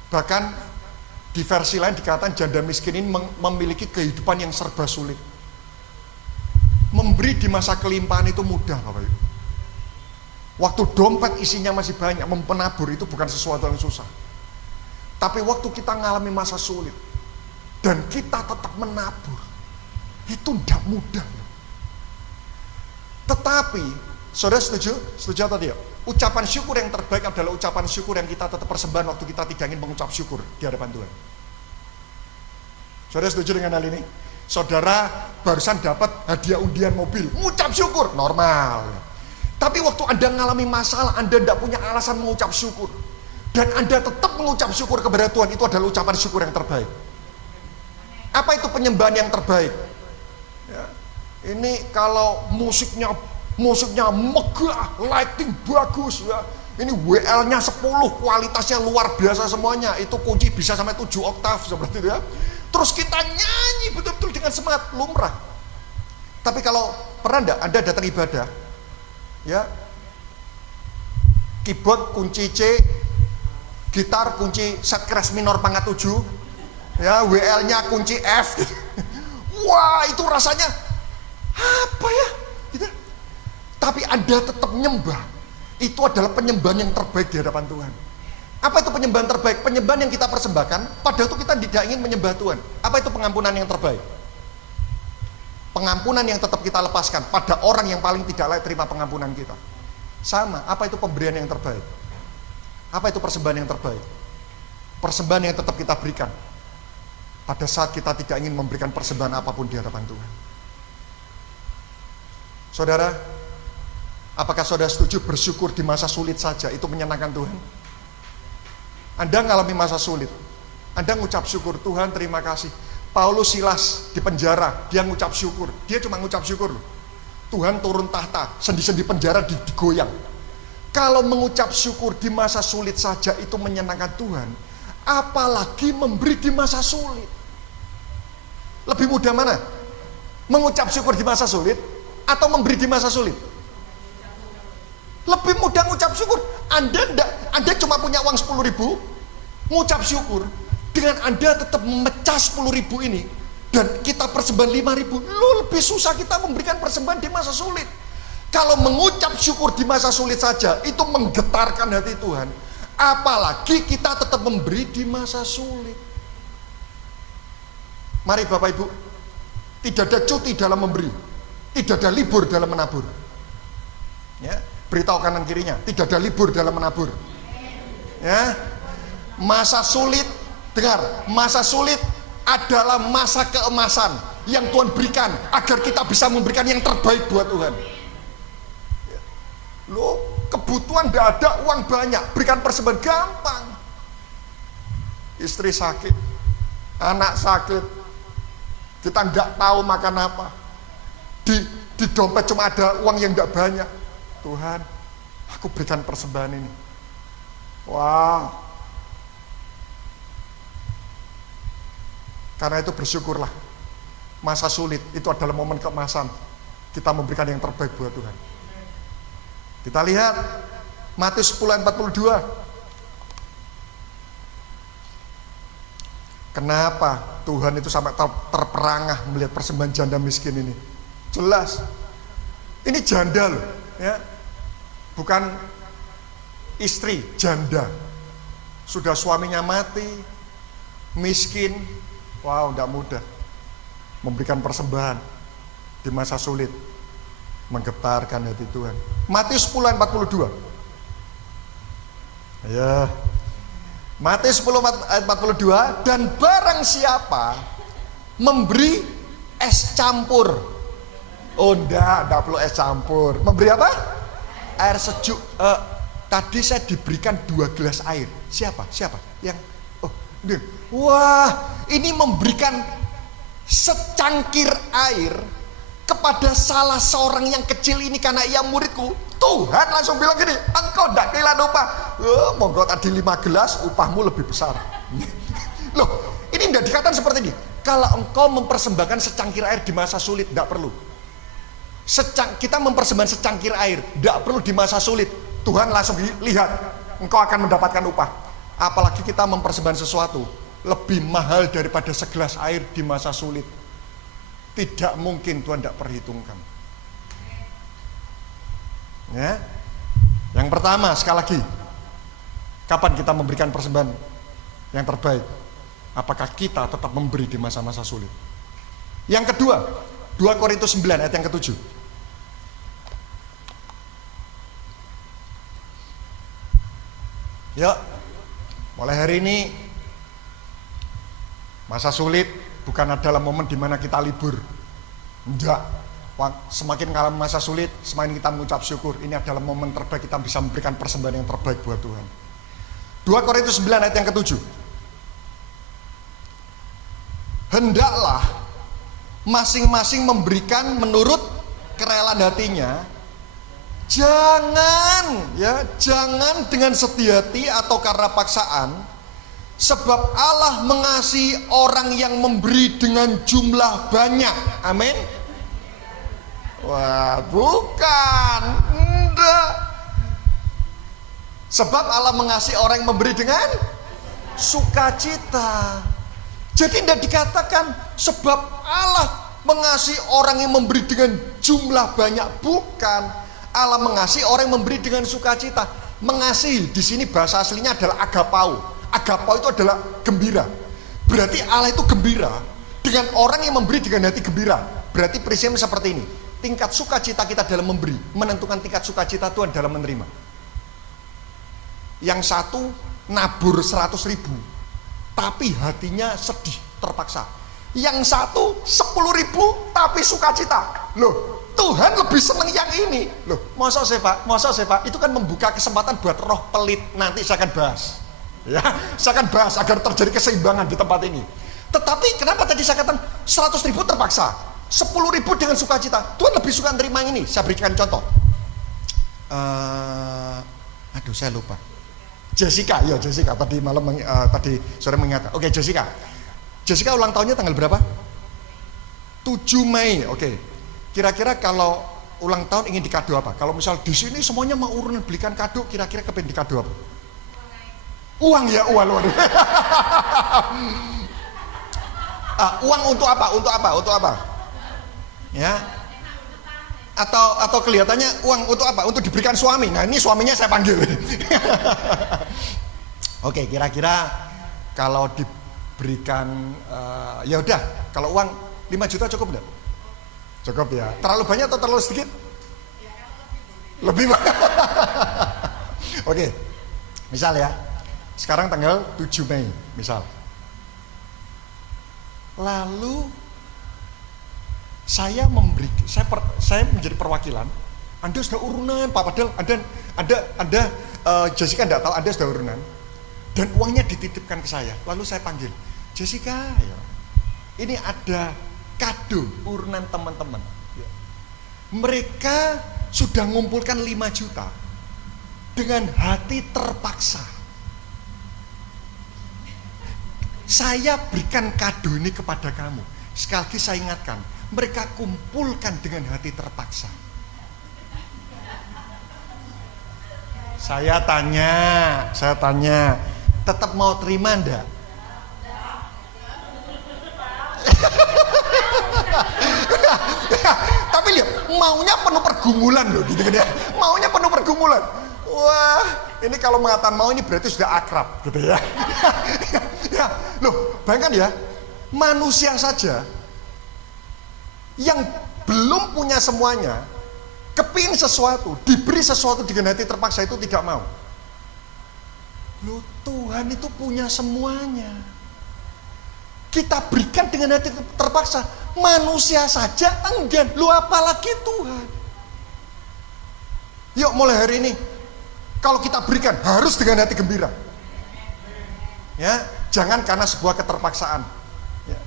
Bahkan di versi lain dikatakan janda miskin ini memiliki kehidupan yang serba sulit. Memberi di masa kelimpahan itu mudah Bapak Ibu. Waktu dompet isinya masih banyak, menabur itu bukan sesuatu yang susah. Tapi waktu kita mengalami masa sulit dan kita tetap menabur, itu tidak mudah. Tetapi, saudara setuju? Setuju atau tidak? Ucapan syukur yang terbaik adalah ucapan syukur yang kita tetap persembahan waktu kita tidak ingin mengucap syukur di hadapan Tuhan. Saudara setuju dengan hal ini? Saudara barusan dapat hadiah undian mobil, mengucap syukur, normal. Tapi waktu Anda mengalami masalah, Anda tidak punya alasan mengucap syukur, dan Anda tetap mengucap syukur kepada Tuhan, itu adalah ucapan syukur yang terbaik. Apa itu penyembahan yang terbaik? Ya. Ini kalau musiknya megah, lighting bagus ya. Ini WL-nya 10, kualitasnya luar biasa semuanya. Itu kunci bisa sampai 7 oktav seperti itu ya. Terus kita nyanyi betul-betul dengan semangat, lumrah. Tapi kalau pernah enggak Anda datang ibadah, ya, keyboard kunci C, gitar kunci set keras minor pangkat 7, ya, WL-nya kunci F gitu. Wah, itu rasanya apa ya gitu. Tapi Anda tetap menyembah. Itu adalah penyembahan yang terbaik di hadapan Tuhan. Apa itu penyembahan terbaik? Penyembahan yang kita persembahkan padahal itu kita tidak ingin menyembah Tuhan. Apa itu pengampunan yang terbaik? Pengampunan yang tetap kita lepaskan pada orang yang paling tidak layak terima pengampunan kita. Sama, apa itu pemberian yang terbaik? Apa itu persembahan yang terbaik? Persembahan yang tetap kita berikan pada saat kita tidak ingin memberikan persembahan apapun di hadapan Tuhan. Saudara, apakah saudara setuju bersyukur di masa sulit saja itu menyenangkan Tuhan? Anda mengalami masa sulit, Anda ngucap syukur, Tuhan terima kasih. Paulus Silas di penjara, dia ngucap syukur, dia cuma ngucap syukur loh. Tuhan turun tahta, sendi-sendi penjara digoyang. Kalau mengucap syukur di masa sulit saja itu menyenangkan Tuhan, apalagi memberi di masa sulit. Lebih mudah mana? Mengucap syukur di masa sulit atau memberi di masa sulit? Lebih mudah ngucap syukur. Anda cuma punya uang 10.000, ngucap syukur. Dengan Anda tetap memecah 10.000 ini, dan kita persembahan 5.000, lebih susah kita memberikan persembahan di masa sulit. Kalau mengucap syukur di masa sulit saja, itu menggetarkan hati Tuhan. Apalagi kita tetap memberi di masa sulit. Mari Bapak Ibu, tidak ada cuti dalam memberi, tidak ada libur dalam menabur. Ya, beritahu kanan kirinya, tidak ada libur dalam menabur. Ya, masa sulit, dengar, masa sulit adalah masa keemasan yang Tuhan berikan agar kita bisa memberikan yang terbaik buat Tuhan. Loh, kebutuhan tidak ada, uang banyak, berikan persembahan gampang. Istri sakit, anak sakit, kita nggak tahu makan apa. Di dompet cuma ada uang yang nggak banyak. Tuhan, aku berikan persembahan ini. Wah. Karena itu bersyukurlah. Masa sulit itu adalah momen keemasan. Kita memberikan yang terbaik buat Tuhan. Kita lihat Matius 10 ayat 42. Kenapa Tuhan itu sampai terperangah melihat persembahan janda miskin ini? Jelas. Ini janda loh, ya. Bukan istri, janda. Sudah suaminya mati, miskin. Wow, tidak mudah memberikan persembahan di masa sulit, menggetarkan hati Tuhan. Matius 10 ayat 42. Ya. Matius 10 ayat 42, dan barang siapa memberi es campur. Oh enggak perlu es campur. Memberi apa? Air sejuk. Tadi saya diberikan 2 gelas air. Siapa? Yang ini. Wah, ini memberikan secangkir air kepada salah seorang yang kecil ini karena ia muridku. Tuhan langsung bilang gini, engkau tidak kehilangan upah. Monggo tadi 5 gelas, upahmu lebih besar. Loh, ini tidak dikatakan seperti ini. Kalau engkau mempersembahkan secangkir air di masa sulit, tidak perlu. Kita mempersembahkan secangkir air, tidak perlu di masa sulit. Tuhan langsung lihat, engkau akan mendapatkan upah. Apalagi kita mempersembahkan sesuatu lebih mahal daripada segelas air di masa sulit. Tidak mungkin Tuhan tidak perhitungkan. Ya. Yang pertama, sekali lagi, kapan kita memberikan persembahan yang terbaik? Apakah kita tetap memberi di masa-masa sulit? Yang kedua, 2 Korintus 9 ayat yang ke-7. Yuk, mulai hari ini masa sulit bukan adalah momen dimana kita libur. Enggak, semakin ngalamin masa sulit, semakin kita mengucap syukur. Ini adalah momen terbaik kita bisa memberikan persembahan yang terbaik buat Tuhan. 2 Korintus 9 ayat yang ke-7. Hendaklah masing-masing memberikan menurut kerelaan hatinya. Jangan dengan sedia hati atau karena paksaan, sebab Allah mengasihi orang yang memberi dengan jumlah banyak. Amin. Wah, bukan. Enggak. Sebab Allah mengasihi orang yang memberi dengan sukacita. Jadi tidak dikatakan sebab Allah mengasihi orang yang memberi dengan jumlah banyak, bukan. Allah mengasihi orang yang memberi dengan sukacita. Mengasihi di sini bahasa aslinya adalah agapau. Agapau itu adalah gembira. Berarti Allah itu gembira dengan orang yang memberi dengan hati gembira. Berarti prinsipnya seperti ini. Tingkat sukacita kita dalam memberi menentukan tingkat sukacita Tuhan dalam menerima. Yang satu nabur 100.000, tapi hatinya sedih, terpaksa. Yang satu 10.000, tapi sukacita. Loh, Tuhan lebih senang yang ini. Loh, masa sih Pak? Itu kan membuka kesempatan buat roh pelit. Nanti saya akan bahas. Ya, saya akan bahas agar terjadi keseimbangan di tempat ini. Tetapi kenapa tadi saya katakan 100.000 terpaksa, 10.000 dengan sukacita? Tuhan lebih suka menerima ini. Saya berikan contoh. Aduh, saya lupa. Jessica tadi malam tadi sore mengingatkan. Oke, Jessica ulang tahunnya tanggal berapa? 7 Mei. Oke. Kira-kira kalau ulang tahun ingin dikado apa? Kalau misal di sini semuanya mau urunan belikan kado, kira-kira kepengen dikado apa? Uang ya, uang luar. Uang untuk apa? Ya. Atau kelihatannya uang untuk apa? Untuk diberikan suami. Nah, ini suaminya saya panggil. Oke, kira-kira kalau diberikan ya udah, kalau uang 5 juta cukup enggak? Cukup ya. Terlalu banyak atau terlalu sedikit? Lebih banyak. Oke. Misal ya. Sekarang tanggal 7 Mei, misal. Lalu saya menjadi perwakilan. Anda sudah urunan, Pak, padahal Anda Jessica enggak tahu Anda sudah urunan. Dan uangnya dititipkan ke saya. Lalu saya panggil, Jessica, ya, ini ada kado urunan teman-teman. Mereka sudah mengumpulkan 5 juta dengan hati terpaksa. Saya berikan kado ini kepada kamu. Sekali lagi saya ingatkan, mereka kumpulkan dengan hati terpaksa. Saya tanya, tetap mau terima enggak? Tapi lihat, maunya penuh pergumulan loh, gitu kan ya. Maunya penuh pergumulan. Wah, ini kalau mengatakan mau ini berarti sudah akrab, gitu ya. Ya, loh, bayangkan ya, manusia saja yang belum punya semuanya, kepingin sesuatu, diberi sesuatu dengan hati terpaksa itu tidak mau. Loh, Tuhan itu punya semuanya. Kita berikan dengan hati terpaksa. Manusia saja enggan, lu apalagi Tuhan. Yuk mulai hari ini, kalau kita berikan harus dengan hati gembira. Ya, jangan karena sebuah keterpaksaan. Ya.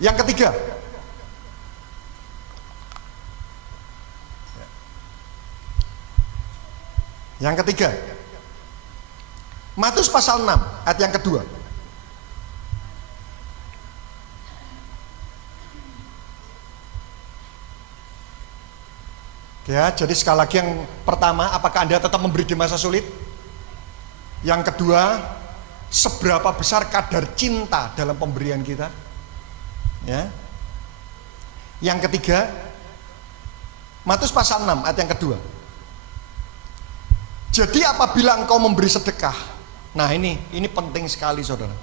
Yang ketiga, Matius pasal 6 ayat yang kedua. Ya, jadi sekali lagi yang pertama, apakah Anda tetap memberi di masa sulit? Yang kedua, seberapa besar kadar cinta dalam pemberian kita? Ya. Yang ketiga, Matius pasal 6 ayat yang kedua. Jadi apabila engkau memberi sedekah, nah ini penting sekali saudara.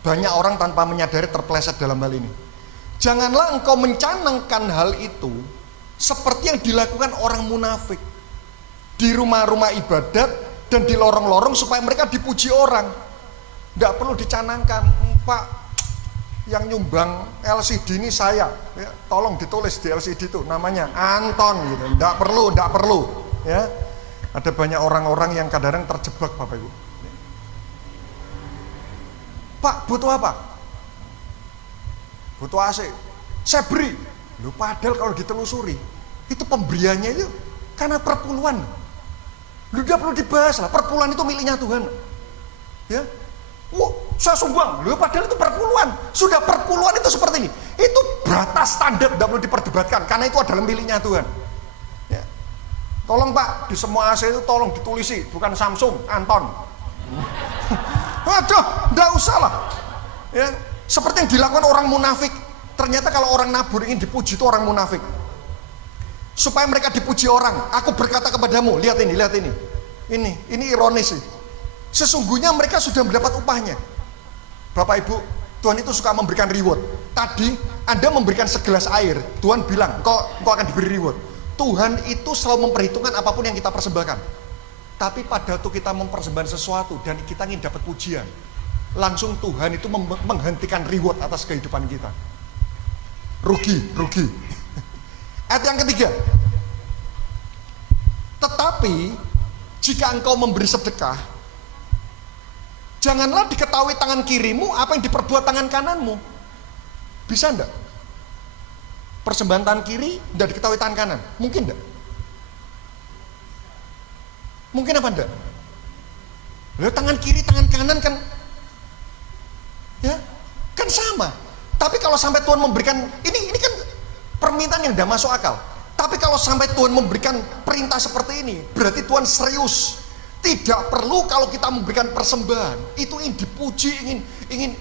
Banyak orang tanpa menyadari terpeleset dalam hal ini. Janganlah engkau mencanangkan hal itu seperti yang dilakukan orang munafik di rumah-rumah ibadat dan di lorong-lorong supaya mereka dipuji orang. Tidak perlu dicanangkan, Pak, yang nyumbang LCD ini saya, ya, tolong ditulis di LCD itu namanya Anton gitu. Tidak perlu, ya. Ada banyak orang-orang yang kadang-kadang terjebak, Bapak Ibu. Pak, butuh apa? Butuh AC. Saya beri. Loh, padahal kalau ditelusuri, itu pemberiannya itu karena perpuluhan. Loh, tidak perlu dibahas lah. Perpuluhan itu miliknya Tuhan. Ya, wah, saya sumbang. Loh, padahal itu perpuluhan. Sudah perpuluhan itu seperti ini. Itu batas standar, tidak perlu diperdebatkan karena itu adalah miliknya Tuhan. Ya. Tolong Pak, di semua AC itu tolong ditulisi, bukan Samsung, Anton. Waduh, tidak usah lah. Ya, seperti yang dilakukan orang munafik. Ternyata kalau orang nabur ingin dipuji itu orang munafik. Supaya mereka dipuji orang, aku berkata kepadamu, lihat ini. Ini ironis sih. Sesungguhnya mereka sudah mendapat upahnya. Bapak Ibu, Tuhan itu suka memberikan reward. Tadi Anda memberikan segelas air, Tuhan bilang, kau akan diberi reward. Tuhan itu selalu memperhitungkan apapun yang kita persembahkan. Tapi pada waktu kita mempersembahkan sesuatu dan kita ingin dapat pujian, langsung Tuhan itu menghentikan reward atas kehidupan kita. Rugi. Ayat yang ketiga. Tetapi jika engkau memberi sedekah, janganlah diketahui tangan kirimu apa yang diperbuat tangan kananmu. Bisa enggak? Persembahan tangan kiri tidak diketahui tangan kanan. Mungkin enggak? Mungkin apa enggak? Lalu tangan kiri, tangan kanan kan, ya, kan sama. Tapi kalau sampai Tuhan memberikan, ini kan permintaan yang tidak masuk akal. Tapi kalau sampai Tuhan memberikan perintah seperti ini, berarti Tuhan serius. Tidak perlu kalau kita memberikan persembahan itu ingin dipuji,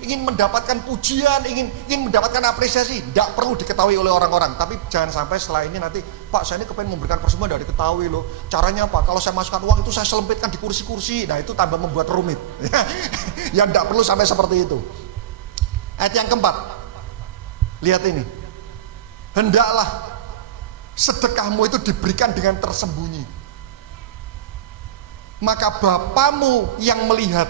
ingin mendapatkan pujian, ingin mendapatkan apresiasi. Tidak perlu diketahui oleh orang-orang. Tapi jangan sampai setelah ini nanti, Pak, saya ini kepengen memberikan persembahan, tidak diketahui loh. Caranya apa? Kalau saya masukkan uang itu saya selempitkan di kursi-kursi. Nah, itu tambah membuat rumit. Ya tidak perlu sampai seperti itu. Ayat yang keempat, lihat ini. Hendaklah sedekahmu itu diberikan dengan tersembunyi. Maka Bapamu yang melihat,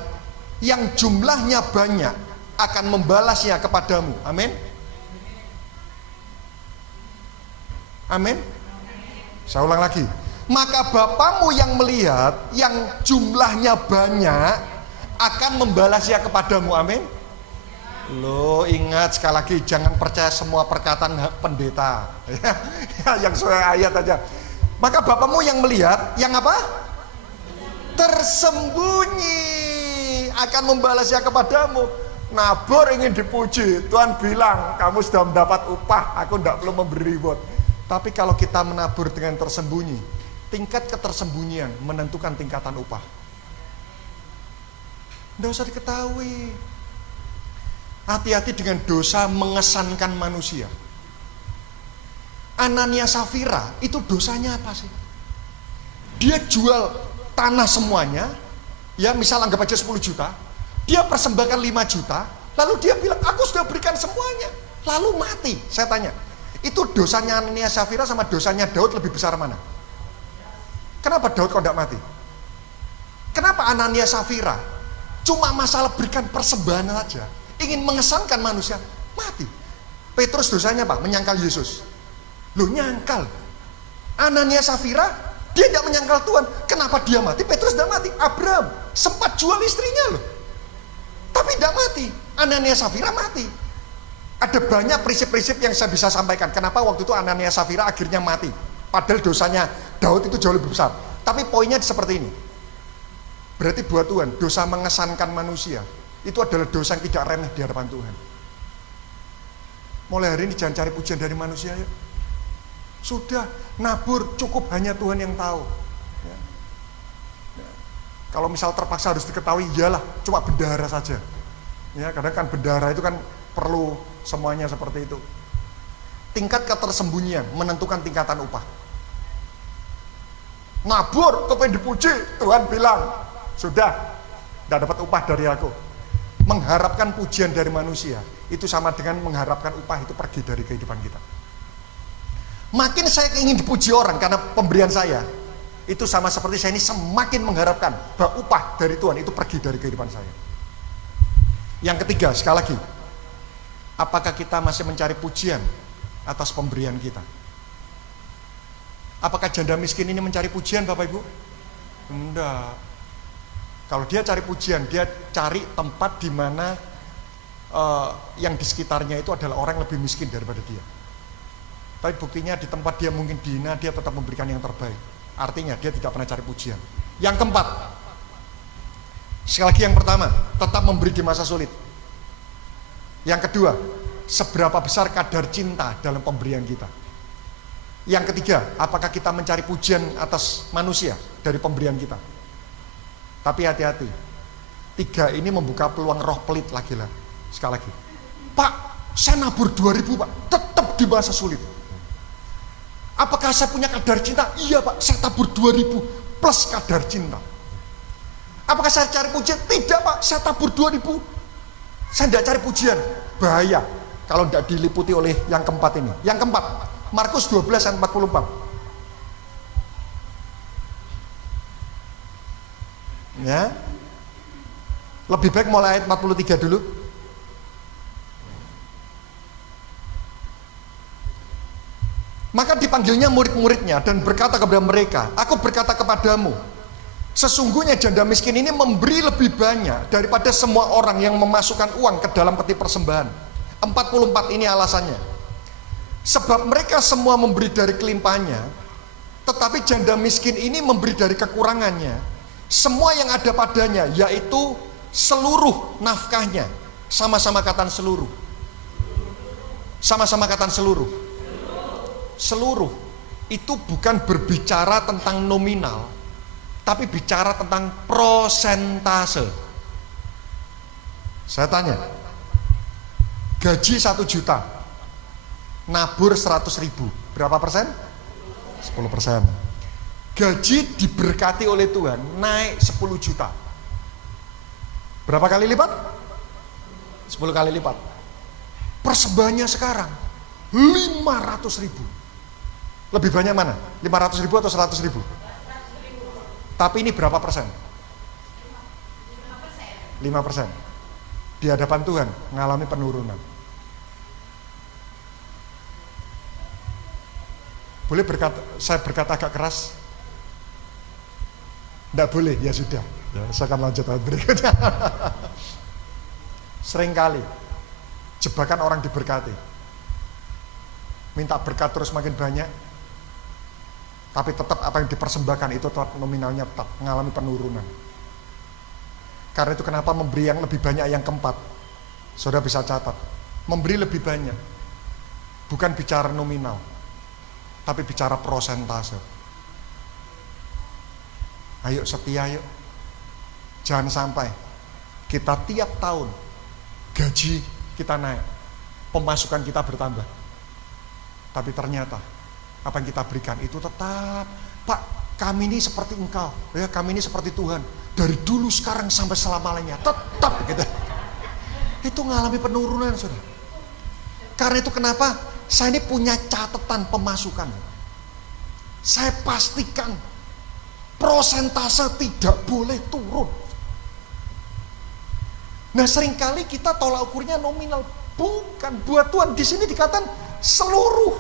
yang jumlahnya banyak, akan membalasnya kepadamu. Amin. Amin. Saya ulang lagi. Maka Bapamu yang melihat, yang jumlahnya banyak, akan membalasnya kepadamu. Amin. Lo ingat sekali lagi, jangan percaya semua perkataan pendeta. Yang sesuai ayat aja. Maka Bapamu yang melihat, yang apa? Tersembunyi akan membalasnya kepadamu. Nabur ingin dipuji, Tuhan bilang kamu sudah mendapat upah, aku tidak perlu memberi reward. Tapi kalau kita menabur dengan tersembunyi, tingkat ketersembunyian menentukan tingkatan upah. Tidak usah diketahui. Hati-hati dengan dosa mengesankan manusia. Anania Safira itu dosanya apa sih? Dia jual tanah semuanya, ya misal anggap aja 10 juta, dia persembahkan 5 juta, lalu dia bilang aku sudah berikan semuanya, lalu mati. Saya tanya, itu dosanya Anania Safira sama dosanya Daud lebih besar mana? Kenapa Daud kok tidak mati? Kenapa Anania Safira cuma masalah berikan persembahan saja, ingin mengesankan manusia, mati? Petrus dosanya apa? Menyangkal Yesus. Loh, nyangkal. Anania Safira dia tidak menyangkal Tuhan. Kenapa dia mati? Petrus tidak mati. Abraham sempat jual istrinya loh, tapi tidak mati. Anania Safira mati. Ada banyak prinsip-prinsip yang saya bisa sampaikan. Kenapa waktu itu Anania Safira akhirnya mati? Padahal dosanya Daud itu jauh lebih besar. Tapi poinnya seperti ini. Berarti buat Tuhan, dosa mengesankan manusia itu adalah dosa yang tidak remeh di hadapan Tuhan. Mulai hari ini jangan cari pujian dari manusia ya. Sudah, nabur, cukup hanya Tuhan yang tahu. Ya. Ya. Kalau misal terpaksa harus diketahui, iyalah, cuma bendahara saja. Ya, kadang kan bendahara itu kan perlu semuanya seperti itu. Tingkat ketersembunyian menentukan tingkatan upah. nabur, kepengen dipuji. Tuhan bilang, sudah, tidak dapat upah dari aku. Mengharapkan pujian dari manusia itu sama dengan mengharapkan upah itu pergi dari kehidupan kita. Makin saya ingin dipuji orang karena pemberian saya, itu sama seperti saya ini semakin mengharapkan bahwa upah dari Tuhan itu pergi dari kehidupan saya. Yang ketiga, sekali lagi, apakah kita masih mencari pujian atas pemberian kita? Apakah janda miskin ini mencari pujian, Bapak Ibu? Enggak. Kalau dia cari pujian, dia cari tempat di mana yang di sekitarnya itu adalah orang yang lebih miskin daripada dia. Tapi buktinya di tempat dia mungkin dihina, dia tetap memberikan yang terbaik. Artinya dia tidak pernah cari pujian. Yang keempat, sekali lagi yang pertama, tetap memberi di masa sulit. Yang kedua, seberapa besar kadar cinta dalam pemberian kita. Yang ketiga, apakah kita mencari pujian atas manusia dari pemberian kita. Tapi hati-hati, tiga ini membuka peluang roh pelit lagi-lah. Sekali lagi, Pak, saya nabur 2.000 Pak, tetap di masa sulit. Apakah saya punya kadar cinta? Iya Pak, saya tabur 2.000 plus kadar cinta. Apakah saya cari pujian? Tidak Pak, saya tabur 2.000. Saya tidak cari pujian. Bahaya kalau tidak diliputi oleh yang keempat ini. Yang keempat, Markus 12 ayat 44. Ya. Lebih baik mulai ayat 43 dulu. Maka dipanggilnya murid-muridnya dan berkata kepada mereka, aku berkata kepadamu, sesungguhnya janda miskin ini memberi lebih banyak daripada semua orang yang memasukkan uang ke dalam peti persembahan. 44 ini alasannya. Sebab mereka semua memberi dari kelimpahannya, tetapi janda miskin ini memberi dari kekurangannya. Semua yang ada padanya, yaitu seluruh nafkahnya. Sama-sama kata seluruh. Sama-sama kata seluruh. Seluruh itu bukan berbicara tentang nominal, tapi bicara tentang prosentase. Saya tanya, gaji 1 juta, nabur 100.000, berapa persen? 10%. Gaji diberkati oleh Tuhan, naik 10 juta. Berapa kali lipat? 10 kali lipat. Persembahannya sekarang 500.000. Lebih banyak mana? 500.000 atau 100.000? Tapi ini berapa persen? 5%. Di hadapan Tuhan mengalami penurunan. Boleh saya berkata agak keras? Tidak boleh, ya sudah. Ya, saya akan lanjut ayat berikutnya. Seringkali jebakan orang diberkati, minta berkat terus makin banyak, tapi tetap apa yang dipersembahkan itu tetap nominalnya tetap mengalami penurunan. Karena itu kenapa memberi yang lebih banyak yang keempat. Saudara bisa catat, memberi lebih banyak bukan bicara nominal, tapi bicara prosentase. Ayo setia yuk. Jangan sampai kita tiap tahun gaji kita naik, pemasukan kita bertambah, tapi ternyata apa yang kita berikan itu tetap, Pak, kami ini seperti engkau, ya kami ini seperti Tuhan, dari dulu sekarang sampai selama-lamanya, tetap gitu. Itu mengalami penurunan, saudara. Karena itu kenapa saya ini punya catatan pemasukan. Saya pastikan prosentase tidak boleh turun. Nah, seringkali kita tolak ukurnya nominal, bukan. Buat Tuhan di sini dikatakan seluruh.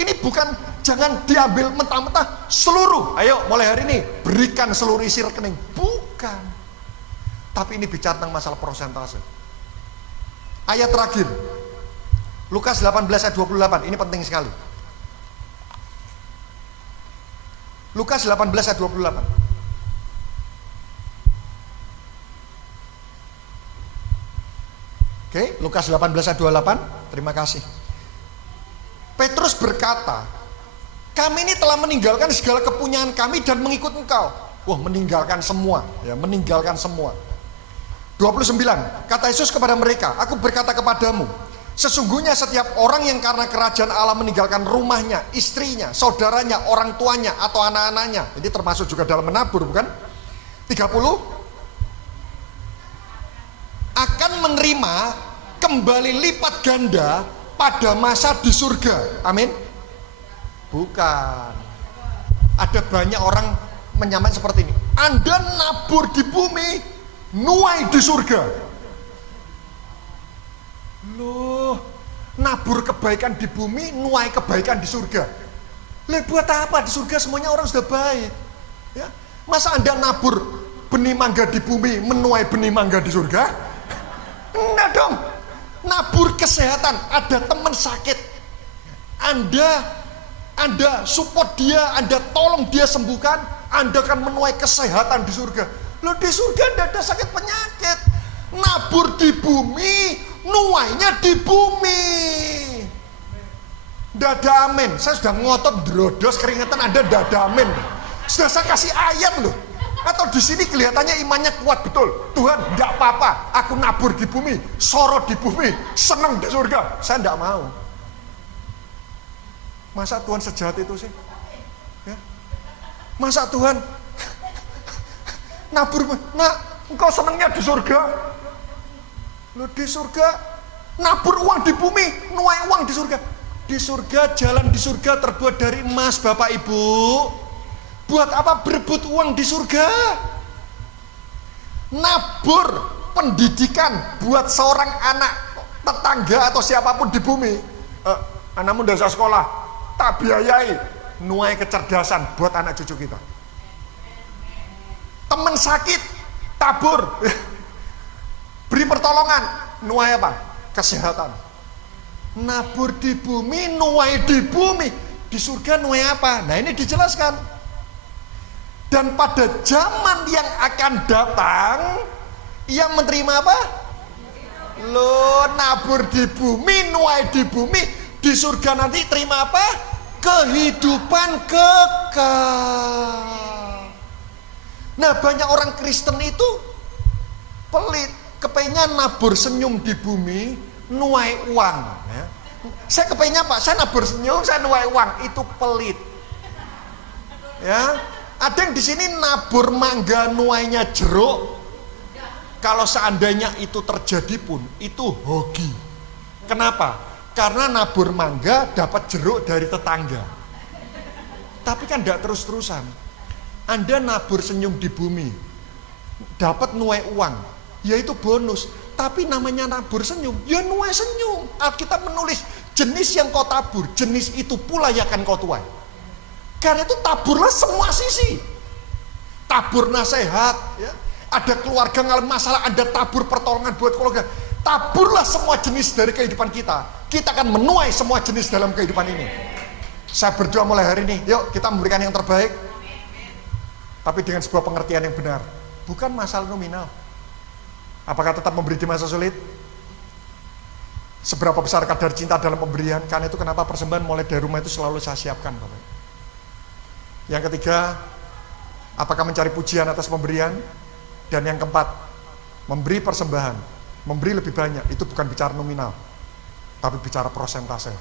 Ini bukan, jangan diambil mentah-mentah seluruh. Ayo mulai hari ini berikan seluruh isi rekening. Bukan. Tapi ini bicara tentang masalah prosentase. Ayat terakhir, Lukas 18 ayat 28, ini penting sekali. Lukas 18 ayat 28. Oke, Lukas 18 ayat 28, terima kasih. Petrus berkata, kami ini telah meninggalkan segala kepunyaan kami dan mengikut engkau. Wah, meninggalkan semua, ya, meninggalkan semua. 29, kata Yesus kepada mereka, aku berkata kepadamu, Sesungguhnya setiap orang yang karena kerajaan Allah meninggalkan rumahnya, istrinya, saudaranya, orang tuanya, atau anak-anaknya. Ini termasuk juga dalam menabur, bukan? 30. Akan menerima kembali lipat ganda pada masa di surga. Amin? Bukan. Ada banyak orang menyamakan seperti ini. Anda nabur di bumi, nuai di surga. Loh, nabur kebaikan di bumi, nuai kebaikan di surga. Lah buat apa? Di surga semuanya orang sudah baik. Ya. Masa Anda nabur benih mangga di bumi, menuai benih mangga di surga? Enggak dong. Nabur kesehatan, ada teman sakit, Anda support dia, Anda tolong dia sembuhkan, Anda akan menuai kesehatan di surga. Loh, di surga tidak ada sakit penyakit. Nabur di bumi, nuainya di bumi. Tidak ada amin. Saya sudah ngotot drodos keringetan, Anda tidak ada amin. Sudah saya kasih ayat loh. Atau di sini kelihatannya imannya kuat betul. Tuhan, tidak apa-apa, aku nabur di bumi, sorot di bumi, senang di surga. Saya tidak mau. Masa Tuhan sejahat itu sih? Ya? Masa Tuhan nabur, engkau senangnya di surga? Loh, di surga nabur uang di bumi, nuai uang di surga. Di surga, jalan di surga terbuat dari emas, Bapak Ibu. Buat apa berebut uang di surga? Nabur pendidikan buat seorang anak tetangga atau siapapun di bumi. Anakmu udah sekolah, tak biayai, nuai kecerdasan buat anak cucu kita. Teman sakit, tabur, beri pertolongan, nuai apa? Kesehatan. Nabur di bumi, nuai di bumi. Di surga nuai apa? Nah, ini dijelaskan. Dan pada zaman yang akan datang, ia menerima apa? Lo nabur di bumi, nuai di bumi. Di surga nanti terima apa? Kehidupan kekal. Nah, banyak orang Kristen itu pelit, kepengen nabur senyum di bumi, nuai uang. Ya. Saya kepengen apa? Saya nabur senyum, saya nuai uang. Itu pelit. Ya, ada yang di sini nabur mangga, nuainya jeruk. Kalau seandainya itu terjadi pun, itu hoki. Kenapa? Karena nabur mangga dapat jeruk dari tetangga. Tapi kan tidak terus-terusan. Anda nabur senyum di bumi, dapat nuai uang, yaitu bonus. Tapi namanya nabur senyum, ya nuai senyum. Alkitab menulis, jenis yang kau tabur, jenis itu pula yang akan kau tuai. Karena itu taburlah semua sisi. Tabur nasihat, ya. Ada keluarga ngalamin masalah, Anda tabur pertolongan buat keluarga. Taburlah semua jenis dari kehidupan kita. Kita akan menuai semua jenis dalam kehidupan ini. Saya berdoa mulai hari ini, yuk kita memberikan yang terbaik. Tapi dengan sebuah pengertian yang benar. Bukan masalah nominal. Apakah tetap memberi di masa sulit? Seberapa besar kadar cinta dalam pemberian? Karena itu kenapa persembahan mulai dari rumah itu selalu saya siapkan, Bapak. Yang ketiga, apakah mencari pujian atas pemberian? Dan yang keempat, memberi persembahan, memberi lebih banyak, itu bukan bicara nominal, tapi bicara persentase.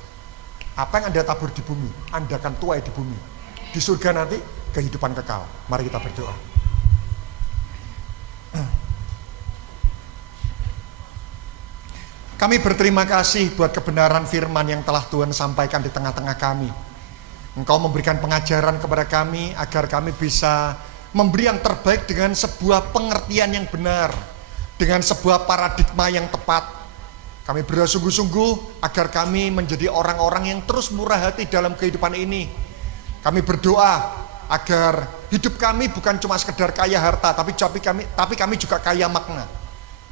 Apa yang Anda tabur di bumi, Anda akan tuai di bumi. Di surga nanti, kehidupan kekal. Mari kita berdoa. Kami berterima kasih buat kebenaran firman yang telah Tuhan sampaikan di tengah-tengah kami. Engkau memberikan pengajaran kepada kami agar kami bisa memberi yang terbaik dengan sebuah pengertian yang benar, dengan sebuah paradigma yang tepat. Kami berdoa sungguh-sungguh agar kami menjadi orang-orang yang terus murah hati dalam kehidupan ini. Kami berdoa agar hidup kami bukan cuma sekedar kaya harta, tapi kami juga kaya makna.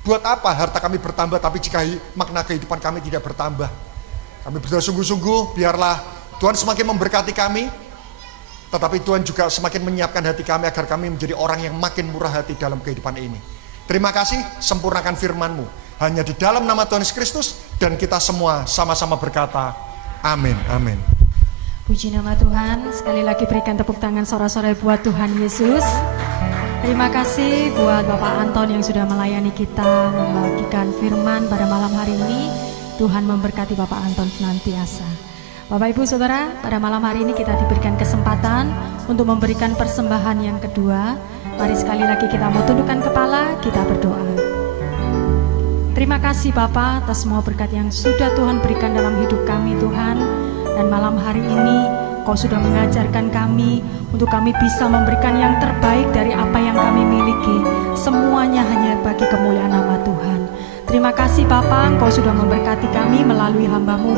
Buat apa harta kami bertambah tapi jika makna kehidupan kami tidak bertambah? Kami berdoa sungguh-sungguh biarlah Tuhan semakin memberkati kami, tetapi Tuhan juga semakin menyiapkan hati kami agar kami menjadi orang yang makin murah hati dalam kehidupan ini. Terima kasih, sempurnakan firman-Mu hanya di dalam nama Tuhan Yesus Kristus, dan kita semua sama-sama berkata amin, amin. Puji nama Tuhan. Sekali lagi berikan tepuk tangan sorak-sorai buat Tuhan Yesus. Terima kasih buat Bapak Anton yang sudah melayani kita, membagikan firman pada malam hari ini. Tuhan memberkati Bapak Anton senantiasa. Bapak Ibu Saudara, pada malam hari ini kita diberikan kesempatan untuk memberikan persembahan yang kedua. Mari sekali lagi kita mau tundukkan kepala, kita berdoa. Terima kasih Bapa atas semua berkat yang sudah Tuhan berikan dalam hidup kami Tuhan. Dan malam hari ini Kau sudah mengajarkan kami untuk kami bisa memberikan yang terbaik dari apa yang kami miliki. Semuanya hanya bagi kemuliaan nama Tuhan. Terima kasih Bapa, Engkau sudah memberkati kami melalui hamba-Mu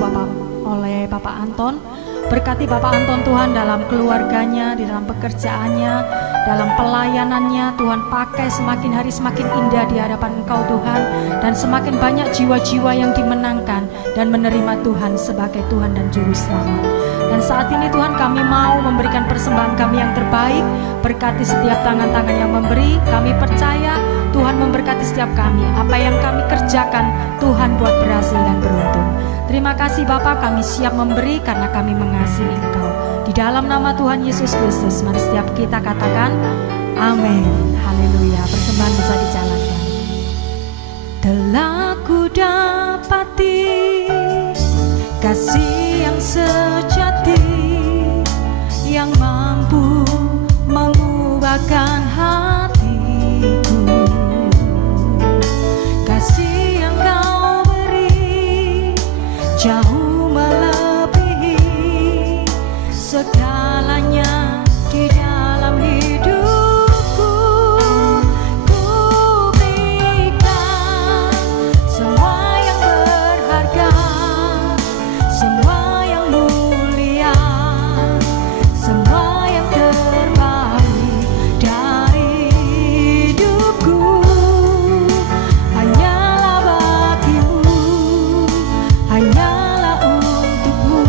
oleh Bapak Anton. Berkati Bapak Anton Tuhan dalam keluarganya, di dalam pekerjaannya, dalam pelayanannya. Tuhan pakai semakin hari semakin indah di hadapan Engkau Tuhan. Dan semakin banyak jiwa-jiwa yang dimenangkan dan menerima Tuhan sebagai Tuhan dan Juru Selamat. Dan saat ini Tuhan kami mau memberikan persembahan kami yang terbaik. Berkati setiap tangan-tangan yang memberi. Kami percaya Tuhan memberkati setiap kami. Apa yang kami kerjakan Tuhan buat berhasil dan beruntung. Terima kasih Bapa, kami siap memberi karena kami mengasihi Engkau. Di dalam nama Tuhan Yesus Kristus, mari setiap kita katakan amin. Haleluya. Persembahan bisa dijalankan. Telah ku dapati kasih yang sejati yang mampu mengubahkan hatiku. Kasih yang Kau beri jauh melebihi segalanya di dalam hidupku. Ku berikan semua yang berharga, semua yang mulia, semua yang terbaik dari hidupku. Hanyalah bagimu, hanyalah untukmu,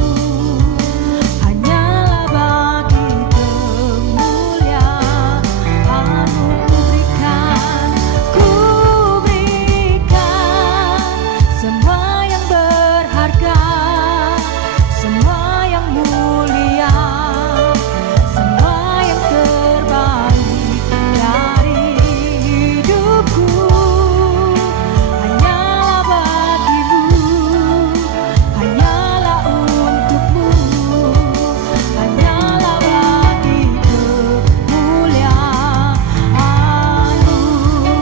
hanyalah bagi kemuliaan ku berikan semua yang berharga, semua yang mulia, semua yang terbaik dari hidupku. Hanyalah bagimu, hanyalah untukmu, hanyalah bagi kemuliaan-Mu.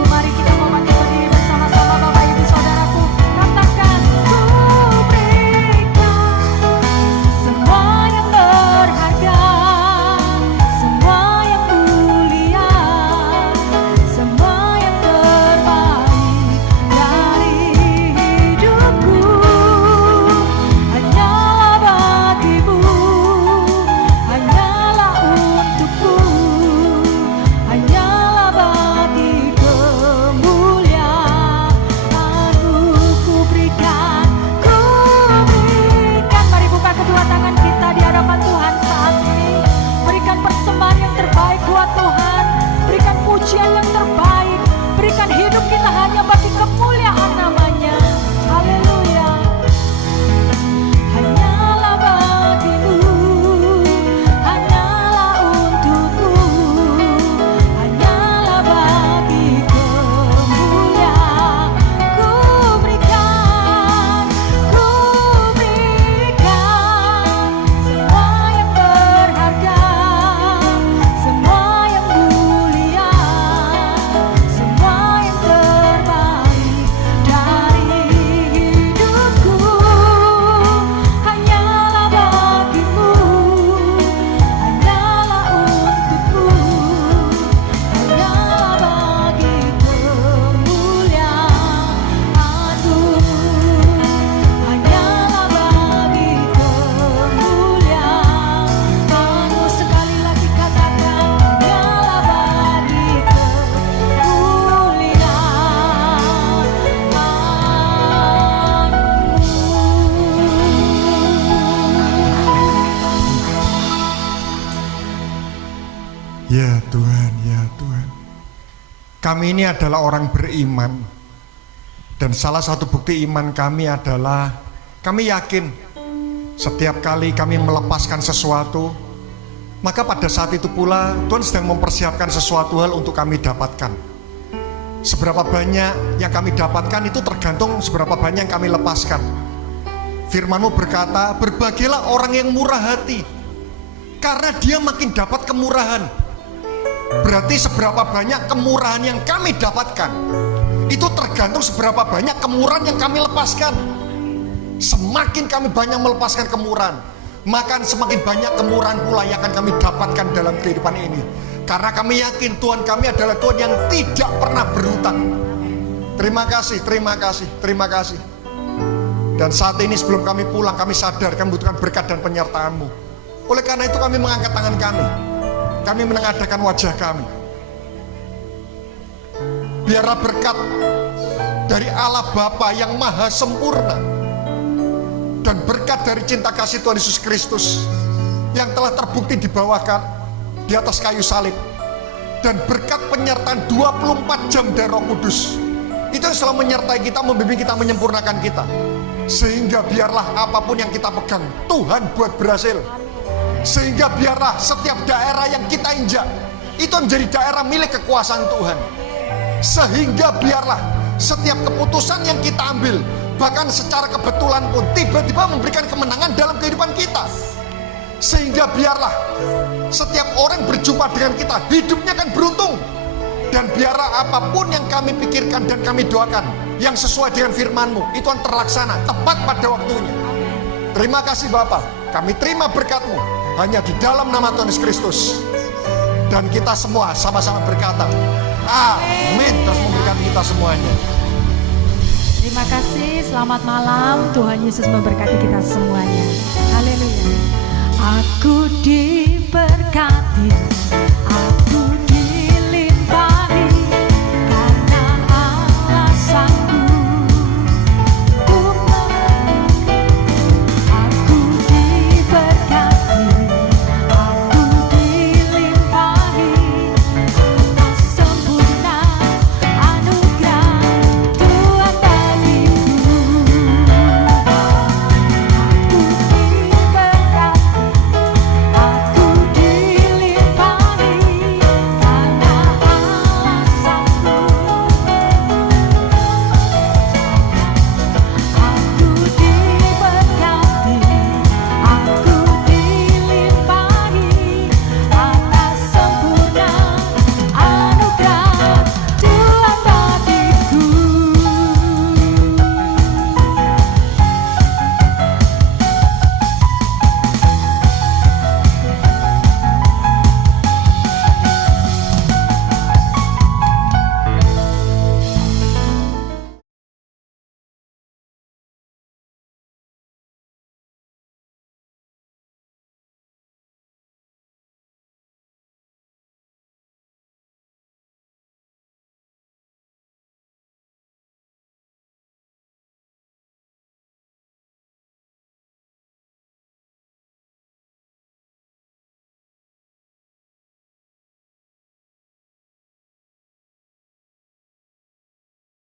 Mari kita mau bangkit berdiri bersama-sama Bapak Ibu Saudaraku. Katakan, ku berikan semua yang berharga, semua yang mulia, semua yang terbaik dari hidupku. Hanyalah bagimu, hanyalah untukmu, hanyalah bagi kemuliaan-Mu. Ku berikan. Mari buka kedua tangan kita di hadapan Tuhan saat ini. Berikan persembahan yang terbaik buat Tuhan. Berikan pujian yang terbaik. Berikan hidup kita hanya bagi kemuliaan namanya. Haleluya. Hanyalah bagimu, hanyalah untukmu, hanyalah bagi kemuliaan. Ku berikan semua yang berharga, semua yang mulia, semua yang terbaik dari hidupku. Hanyalah bagimu, hanyalah untukmu, hanyalah bagi kemuliaan-Mu. Hanyalah bagi kemuliaan-Mu. Sekali lagi katakan, hanyalah bagi kemuliaan-Mu. Ya Tuhan, ya Tuhan. Kami ini adalah orang beriman. Dan salah satu bukti iman kami adalah kami yakin setiap kali kami melepaskan sesuatu, maka pada saat itu pula Tuhan sedang mempersiapkan sesuatu hal untuk kami dapatkan. Seberapa banyak yang kami dapatkan itu tergantung seberapa banyak yang kami lepaskan. Firman-Mu berkata, berbahagialah orang yang murah hati, karena dia makin dapat kemurahan. Berarti seberapa banyak kemurahan yang kami dapatkan, itu tergantung seberapa banyak kemurahan yang kami lepaskan. Semakin kami banyak melepaskan kemurahan, maka semakin banyak kemurahan pula yang akan kami dapatkan dalam kehidupan ini. Karena kami yakin Tuhan kami adalah Tuhan yang tidak pernah berhutang. Terima kasih, terima kasih, terima kasih. Dan saat ini sebelum kami pulang, kami sadar kami membutuhkan berkat dan penyertaan-Mu. Oleh karena itu kami mengangkat tangan kami menengadahkan wajah kami. Biarlah berkat dari Allah Bapa yang maha sempurna, dan berkat dari cinta kasih Tuhan Yesus Kristus yang telah terbukti dibawakan di atas kayu salib, dan berkat penyertaan 24 jam dari Roh Kudus, itu yang selalu menyertai kita, membimbing kita, menyempurnakan kita. Sehingga biarlah apapun yang kita pegang, Tuhan buat berhasil. Sehingga biarlah setiap daerah yang kita injak, itu menjadi daerah milik kekuasaan Tuhan. Sehingga biarlah setiap keputusan yang kita ambil, bahkan secara kebetulan pun, tiba-tiba memberikan kemenangan dalam kehidupan kita. Sehingga biarlah setiap orang berjumpa dengan kita, hidupnya akan beruntung. Dan biarlah apapun yang kami pikirkan dan kami doakan, yang sesuai dengan firman-Mu, itu akan terlaksana tepat pada waktunya. Terima kasih Bapa, kami terima berkat-Mu hanya di dalam nama Tuhan Yesus Kristus. Dan kita semua sama-sama berkata, amin. Terus memberkati kita semuanya. Terima kasih, selamat malam. Tuhan Yesus memberkati kita semuanya. Haleluya. Aku diberkati, aku